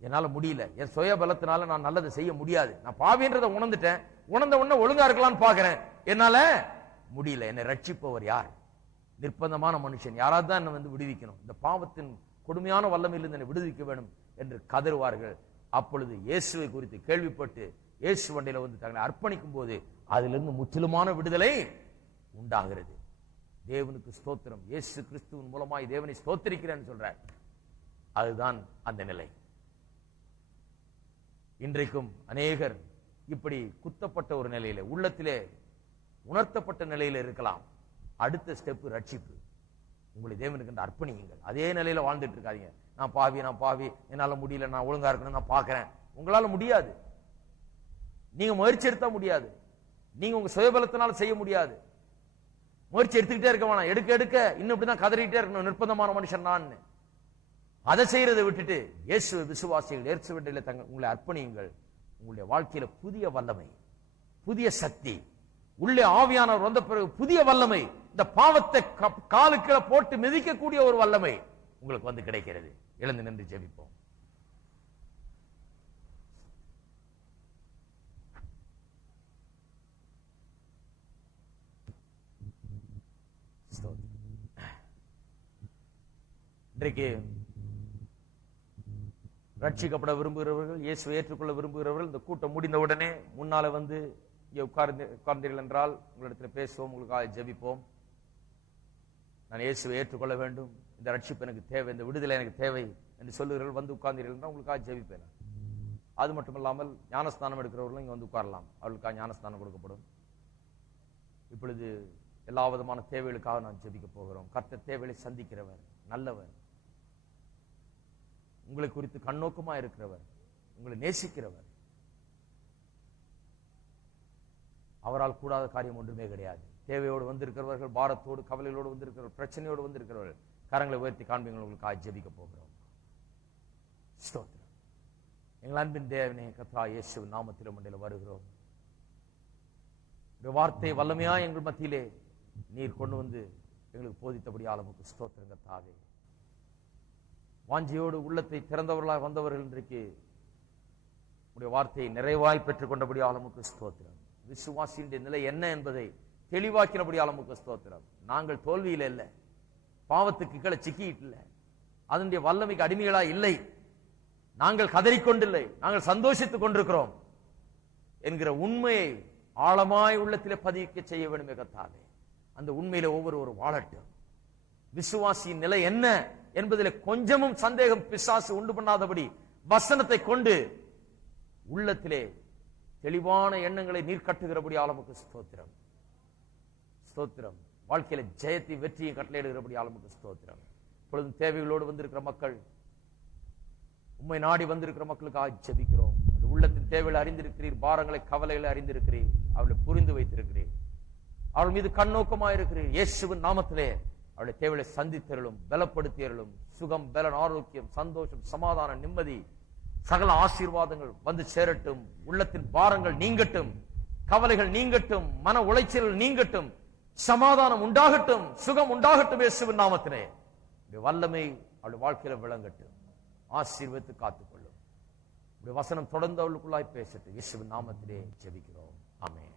என்னால முடியல, என் சுய பலத்தினால நான் நல்லதை செய்ய முடியாது, நான் பாவின்றதை உணர்ந்துட்டேன், உணர்ந்த உடனே ஒழுங்கா இருக்கலாம்னு பாக்குறேன், என்னால முடியல, என்னை ரட்சிப்பவர் யார்? நிர்பந்தமான மனுஷன் யாராவது தான் என்னை வந்து விடுவிக்கணும், இந்த பாவத்தின் கொடுமையான வல்லமையிலிருந்து என்னை விடுவிக்க வேண்டும் என்று கதறுவார்கள். அப்பொழுது இயேசுவை குறித்து கேள்விப்பட்டு இயேசு வண்டியில வந்து தங்களை அர்ப்பணிக்கும் போது அதிலிருந்து முற்றிலுமான விடுதலை உண்டாகிறது. தேவனுக்கு ஸ்தோத்திரம். இயேசு கிறிஸ்துவின் மூலமாய் தேவனை ஸ்தோத்திரிக்கிறேன்னு சொல்றார். அதுதான் அந்த நிலை. இன்றைக்கும் அநேகர் இப்படி குத்தப்பட்ட ஒரு நிலையில, உள்ளத்திலே உணர்த்தப்பட்ட நிலையில இருக்கலாம். அடுத்த ஸ்டெப் ரட்சிப்பு. உங்களை தேவனுக்கு அர்ப்பணியுங்கள். அதே நிலையில வாழ்ந்துட்டு இருக்காதீங்க. நான் பாவி, என்னால முடியல, நான் ஒழுங்கா இருக்கணும், நான் பாக்குறேன். உங்களால முடியாது. நீங்க முயற்சி எடுத்தா முடியாது. நீங்க உங்க சுயபலத்தினால செய்ய முடியாது. முயற்சி எடுத்துக்கிட்டே இருக்க வேணாம். எடுக்க இன்னும் இப்படிதான் கதறிட்டே இருக்கணும், நிர்பந்தமான மனுஷன் நான். அதை செய்யறதை விட்டுட்டு இயேசு விசுவாசிகள் இயேசு வண்டியில உங்களை அர்ப்பணியுங்கள். உங்களுடைய வாழ்க்கையில புதிய வல்லமை, புதிய சக்தி, உள்ளே ஆவியானவர் வந்த பிறகு புதிய வல்லமை, இந்த பாவத்தை காலுக்கீழ போட்டு மிதிக்கக்கூடிய ஒரு வல்லமை உங்களுக்கு வந்து கிடைக்கிறது. எழுந்து நின்று ஜெபிப்போம். இன்றைக்கு ரட்சிக்கப்பட விரும்புகிறவர்கள், இயேசுவை ஏற்றுக்கொள்ள விரும்புகிறவர்கள், இந்த கூட்டம் முடிந்த உடனே முன்னால வந்து இங்கே உட்கார்ந்தீர்கள் என்றால் உங்களிடத்தில் பேசுவோம், உங்களுக்காக ஜெபிப்போம். நான் இயேசுவை ஏற்றுக்கொள்ள வேண்டும், இந்த ரட்சிப்பு எனக்கு தேவை, இந்த விடுதலை எனக்கு தேவை என்று சொல்லுகிறவர்கள் வந்து உட்கார்ந்தீர்கள் என்றால் உங்களுக்காக ஜெபிப்பேன். அது மட்டுமல்லாமல் ஞானஸ்தானம் எடுக்கிறவர்களும் இங்கே வந்து உட்காரலாம். அவர்களுக்காக ஞானஸ்தானம் கொடுக்கப்படும். இப்பொழுது எல்லா விதமான தேவைகளுக்காக நான் ஜெபிக்க போகிறோம். கர்த்தர் தேவைகளை சந்திக்கிறவர், நல்லவர், உங்களை குறித்து கண்ணோக்கமா இருக்கிறவர், உங்களை நேசிக்கிறவர். அவரால் கூடாத காரியம் ஒன்றுமே கிடையாது. தேவையோடு வந்திருக்கிறவர்கள், பாரத்தோடு கவலையோடு வந்திருக்கிறவர்கள், பிரச்சனையோடு வந்திருக்கிறவர்கள் கரங்களை உயர்த்தி காண்பீங்கள். உங்களுக்கு ஜெபிக்க போகிறோம். ஸ்தோத்திரம். எங்கள் அன்பின் தேவனே, கர்த்தராகிய இயேசுவின் நாமத்திலே மண்டையில் வருகிறோம். இந்த வார்த்தை வல்லமையா எங்கள் மத்தியிலே நீர் கொண்டு வந்து எங்களுக்கு போதித்தபடியால் உமக்கு ஸ்தோத்திரம் கர்த்தாவே. வாஞ்சியோடு உள்ளத்தை திறந்தவர்களாக வந்தவர்கள் இன்றைக்கு உடைய வார்த்தையை நிறைவாய் பெற்றுக் கொண்டபடியால் உமக்கு ஸ்தோத்திரம். விசுவாசியின் நிலை என்ன என்பதை தெளிவாக்கினபடியால் உமக்கு ஸ்தோத்திரம். நாங்கள் தோல்வியில் இல்லை, பாவத்துக்கு கீழே சிக்கிட்டு இல்லை, அதனுடைய வல்லமைக்கு அடிமைகளா இல்லை, நாங்கள் கதறிக்கொண்டில்லை, நாங்கள் சந்தோஷித்துக் கொண்டிருக்கிறோம் என்கிற உண்மையை ஆழமாய் உள்ளத்திலே பதிக்க செய்ய வேண்டுமே கர்த்தாவே. அந்த உண்மையில ஒவ்வொரு வாழட்டும். விசுவாசியின் நிலை என்ன என்பதிலே கொஞ்சமும் சந்தேகம் பிசாசு உண்டு பண்ணாதபடி வசனத்தை கொண்டு உள்ளத்திலே தெளிவான எண்ணங்களை நீர் கட்டுகிறபடி ஆலமுக்கு ஸ்தோத்திரம். ஸ்தோத்திரம். வாழ்க்கையில ஜெயத்தை வெற்றியை கட்டளையிடுகிறபடி ஆளுமுக்கு ஸ்தோத்திரம். இப்பொழுதும் தேவைகளோடு வந்திருக்கிற மக்கள், உம்மை நாடி வந்திருக்கிற மக்களுக்காக ஜெபிக்கிறோம். உள்ளத்தின் தேவைகளை அறிந்திருக்கிறீர், பாரங்களை கவலைகளை அறிந்திருக்கிறீர், அவளை புரிந்து வைத்திருக்கிறீர், அவள் மீது கண்ணோக்கமாக இருக்கிறீர். இயேசுவின் நாமத்திலே அவளுடைய தேவைகளை சந்தித்தருளும், பலப்படுத்தியருளும். சுகம், பலன், ஆரோக்கியம், சந்தோஷம், சமாதானம், நிம்மதி, சகல ஆசீர்வாதங்கள் வந்து சேரட்டும். உள்ளத்தின் பாரங்கள் நீங்கட்டும், கவலைகள் நீங்கட்டும், மன உளைச்சல்கள் நீங்கட்டும், சமாதானம் உண்டாகட்டும், சுகம் உண்டாகட்டும். இயேசுவின் நாமத்திலே வல்லமை அவளுடைய வாழ்க்கையில விளங்கட்டும். ஆசீர்வதித்து காத்துக்கொள்ளும். வசனம் தொடர்ந்து அவளுக்குள்ளாய் பேசட்டும். இயேசுவின் நாமத்திலே ஜெபிக்கிறோம். ஆமென்.